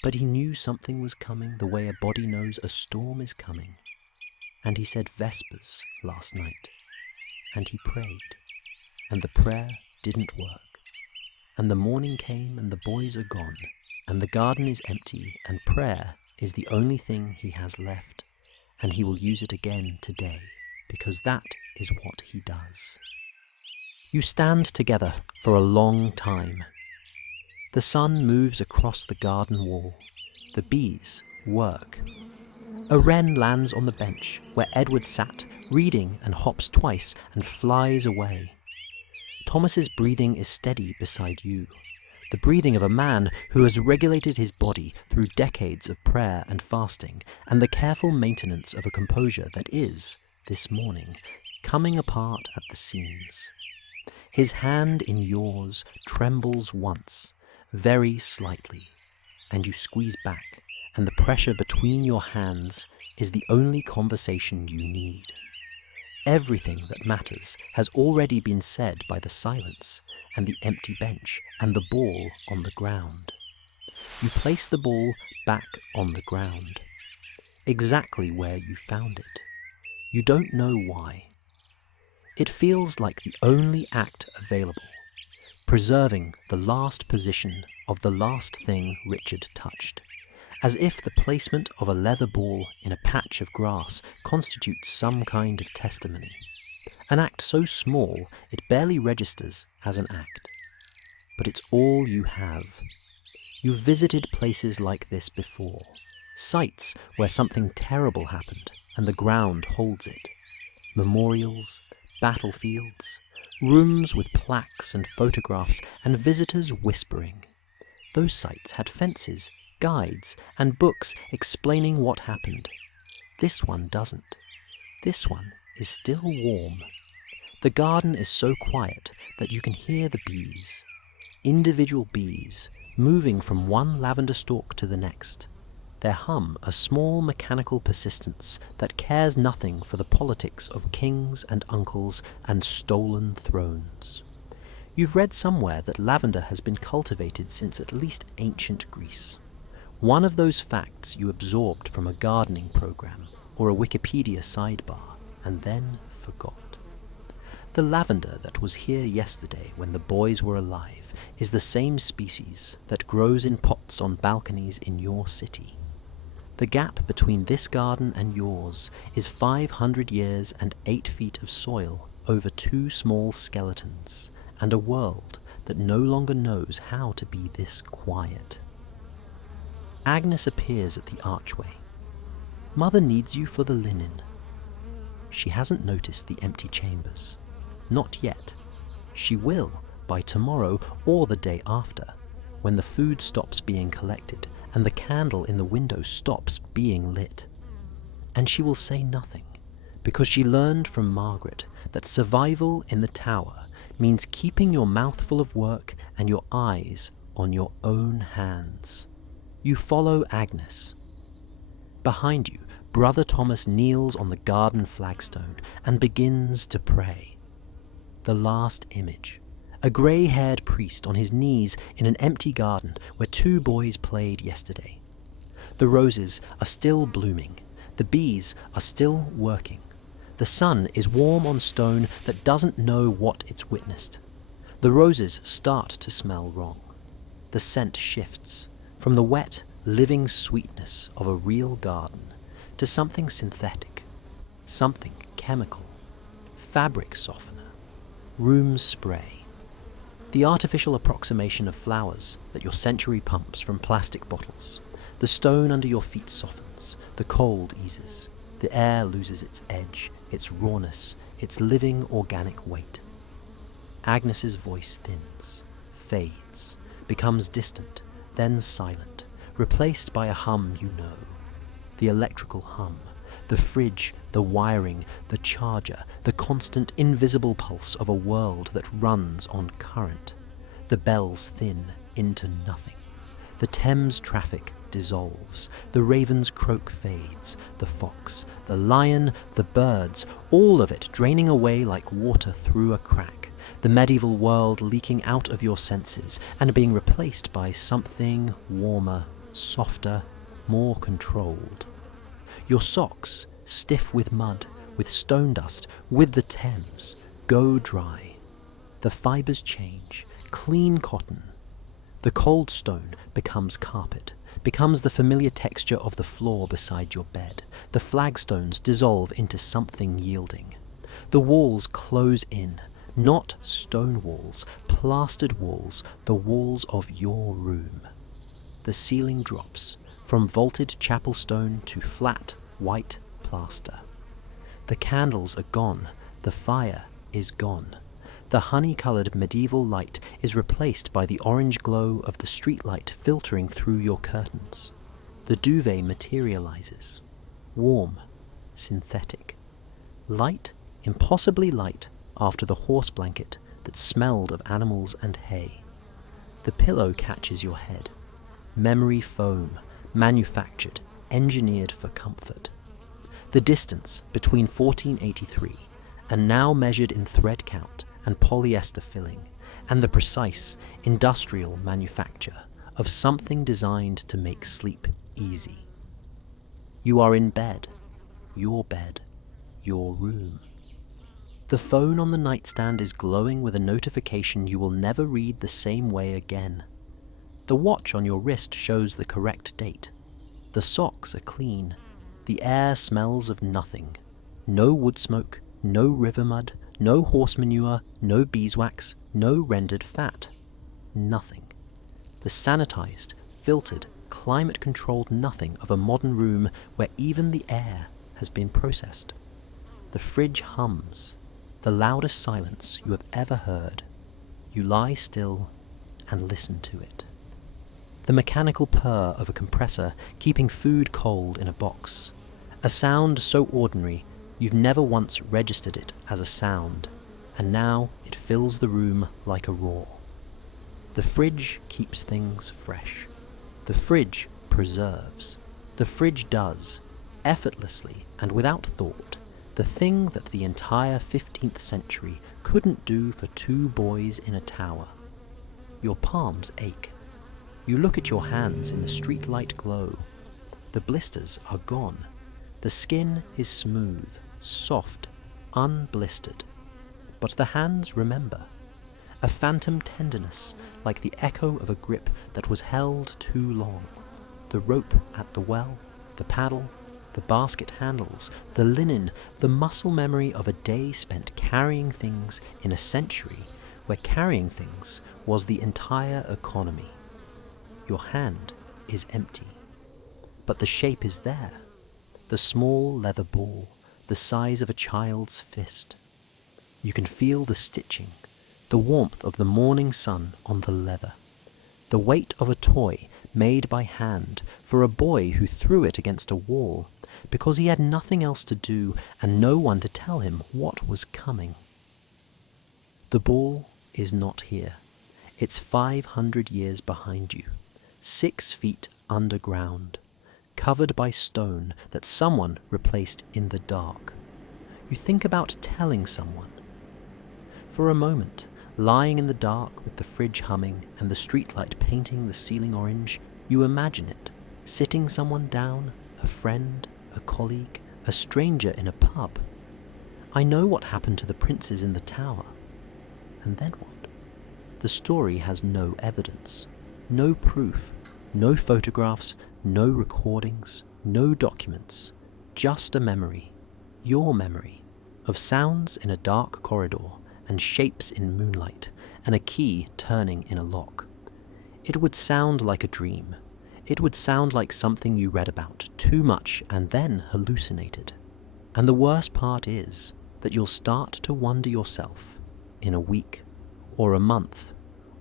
but he knew something was coming the way a body knows a storm is coming. And he said Vespers last night, and he prayed, and the prayer didn't work. And the morning came and the boys are gone, and the garden is empty, and prayer is the only thing he has left, and he will use it again today, because that is what he does. You stand together for a long time. The sun moves across the garden wall. The bees work. A wren lands on the bench where Edward sat, reading, and hops twice and flies away. Thomas's breathing is steady beside you, the breathing of a man who has regulated his body through decades of prayer and fasting and the careful maintenance of a composure that is, this morning, coming apart at the seams. His hand in yours trembles once, very slightly, and you squeeze back, and the pressure between your hands is the only conversation you need. Everything that matters has already been said by the silence and the empty bench and the ball on the ground. You place the ball back on the ground, exactly where you found it. You don't know why. It feels like the only act available, preserving the last position of the last thing Richard touched, as if the placement of a leather ball in a patch of grass constitutes some kind of testimony. An act so small it barely registers as an act. But it's all you have. You've visited places like this before, sites where something terrible happened and the ground holds it. Memorials, battlefields, rooms with plaques and photographs and visitors whispering. Those sites had fences, guides, and books explaining what happened. This one doesn't. This one is still warm. The garden is so quiet that you can hear the bees, individual bees, moving from one lavender stalk to the next, their hum a small mechanical persistence that cares nothing for the politics of kings and uncles and stolen thrones. You've read somewhere that lavender has been cultivated since at least ancient Greece. One of those facts you absorbed from a gardening program or a Wikipedia sidebar and then forgot. The lavender that was here yesterday when the boys were alive is the same species that grows in pots on balconies in your city. The gap between this garden and yours is 500 years and 8 feet of soil over 2 small skeletons, and a world that no longer knows how to be this quiet. Agnes appears at the archway. Mother needs you for the linen. She hasn't noticed the empty chambers. Not yet. She will by tomorrow or the day after, when the food stops being collected and the candle in the window stops being lit. And she will say nothing, because she learned from Margaret that survival in the tower means keeping your mouth full of work and your eyes on your own hands. You follow Agnes. Behind you, Brother Thomas kneels on the garden flagstone and begins to pray. The last image. A grey-haired priest on his knees in an empty garden where 2 boys played yesterday. The roses are still blooming. The bees are still working. The sun is warm on stone that doesn't know what it's witnessed. The roses start to smell wrong. The scent shifts from the wet, living sweetness of a real garden to something synthetic, something chemical, fabric softener, room spray. The artificial approximation of flowers that your century pumps from plastic bottles. The stone under your feet softens, the cold eases, the air loses its edge, its rawness, its living organic weight. Agnes's voice thins, fades, becomes distant, then silent, replaced by a hum you know. The electrical hum, the fridge, the wiring, the charger, the constant invisible pulse of a world that runs on current. The bells thin into nothing. The Thames traffic dissolves. The raven's croak fades. The fox, the lion, the birds, all of it draining away like water through a crack. The medieval world leaking out of your senses and being replaced by something warmer, softer, more controlled. Your socks, stiff with mud, with stone dust, with the Thames, go dry. The fibres change, clean cotton. The cold stone becomes carpet, becomes the familiar texture of the floor beside your bed. The flagstones dissolve into something yielding. The walls close in, not stone walls, plastered walls, the walls of your room. The ceiling drops, from vaulted chapel stone to flat, white plaster. The candles are gone, the fire is gone. The honey-coloured medieval light is replaced by the orange glow of the streetlight filtering through your curtains. The duvet materializes, warm, synthetic. Light, impossibly light after the horse blanket that smelled of animals and hay. The pillow catches your head. Memory foam, manufactured, engineered for comfort. The distance between 1483 and now measured in thread count and polyester filling, and the precise industrial manufacture of something designed to make sleep easy. You are in bed, your room. The phone on the nightstand is glowing with a notification you will never read the same way again. The watch on your wrist shows the correct date. The socks are clean. The air smells of nothing. No wood smoke, no river mud, no horse manure, no beeswax, no rendered fat. Nothing. The sanitized, filtered, climate-controlled nothing of a modern room where even the air has been processed. The fridge hums, the loudest silence you have ever heard. You lie still and listen to it. The mechanical purr of a compressor keeping food cold in a box. A sound so ordinary you've never once registered it as a sound, and now It fills the room like a roar. The fridge keeps things fresh. The fridge preserves. The fridge does, effortlessly and without thought, the thing that the entire 15th century couldn't do for two boys in a tower. Your palms ache. You look at your hands in the streetlight glow. The blisters are gone. The skin is smooth, soft, unblistered. But the hands remember. A phantom tenderness, like the echo of a grip that was held too long. The rope at the well, the paddle, the basket handles, the linen, the muscle memory of a day spent carrying things in a century where carrying things was the entire economy. Your hand is empty, but the shape is there. The small leather ball, the size of a child's fist. You can feel the stitching, the warmth of the morning sun on the leather, the weight of a toy made by hand for a boy who threw it against a wall because he had nothing else to do and no one to tell him what was coming. The ball is not here. It's 500 years behind you, 6 feet underground, covered by stone that someone replaced in the dark. You think about telling someone. For a moment, lying in the dark with the fridge humming and the streetlight painting the ceiling orange, you imagine it, sitting someone down, a friend, a colleague, a stranger in a pub. I know what happened to the princes in the tower. And then what? The story has no evidence, no proof, no photographs, no recordings, no documents, just a memory, your memory, of sounds in a dark corridor and shapes in moonlight and a key turning in a lock. It would sound like a dream. It would sound like something you read about too much and then hallucinated. And the worst part is that you'll start to wonder yourself in a week or a month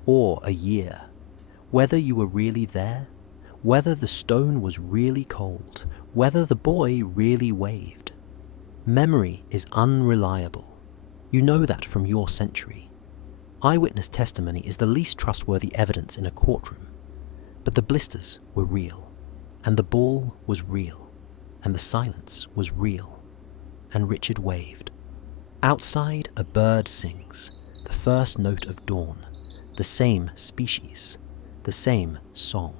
or a year whether you were really there, whether the stone was really cold, whether the boy really waved. Memory is unreliable. You know that from your century. Eyewitness testimony is the least trustworthy evidence in a courtroom. But the blisters were real, and the ball was real, and the silence was real, and Richard waved. Outside, a bird sings, the first note of dawn, the same species, the same song.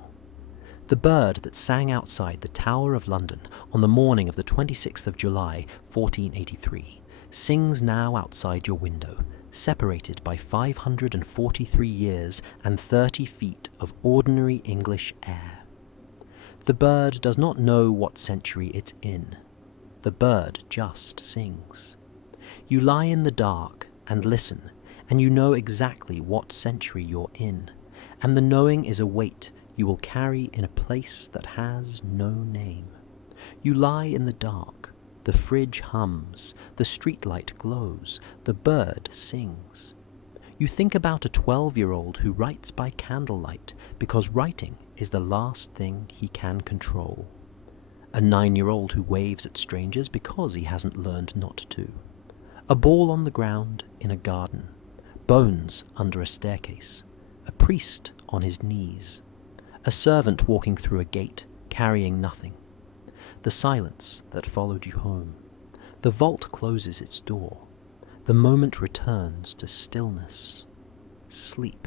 The bird that sang outside the Tower of London on the morning of the 26th of July, 1483, sings now outside your window, separated by 543 years and 30 feet of ordinary English air. The bird does not know what century it's in. The bird just sings. You lie in the dark and listen, and you know exactly what century you're in, and the knowing is a weight you will carry in a place that has no name. You lie in the dark, the fridge hums, the streetlight glows, the bird sings. You think about a 12-year-old who writes by candlelight because writing is the last thing he can control. A 9-year-old who waves at strangers because he hasn't learned not to. A ball on the ground in a garden, bones under a staircase, a priest on his knees, a servant walking through a gate carrying nothing, the silence that followed you home. The vault closes its door. The moment returns to stillness. Sleep.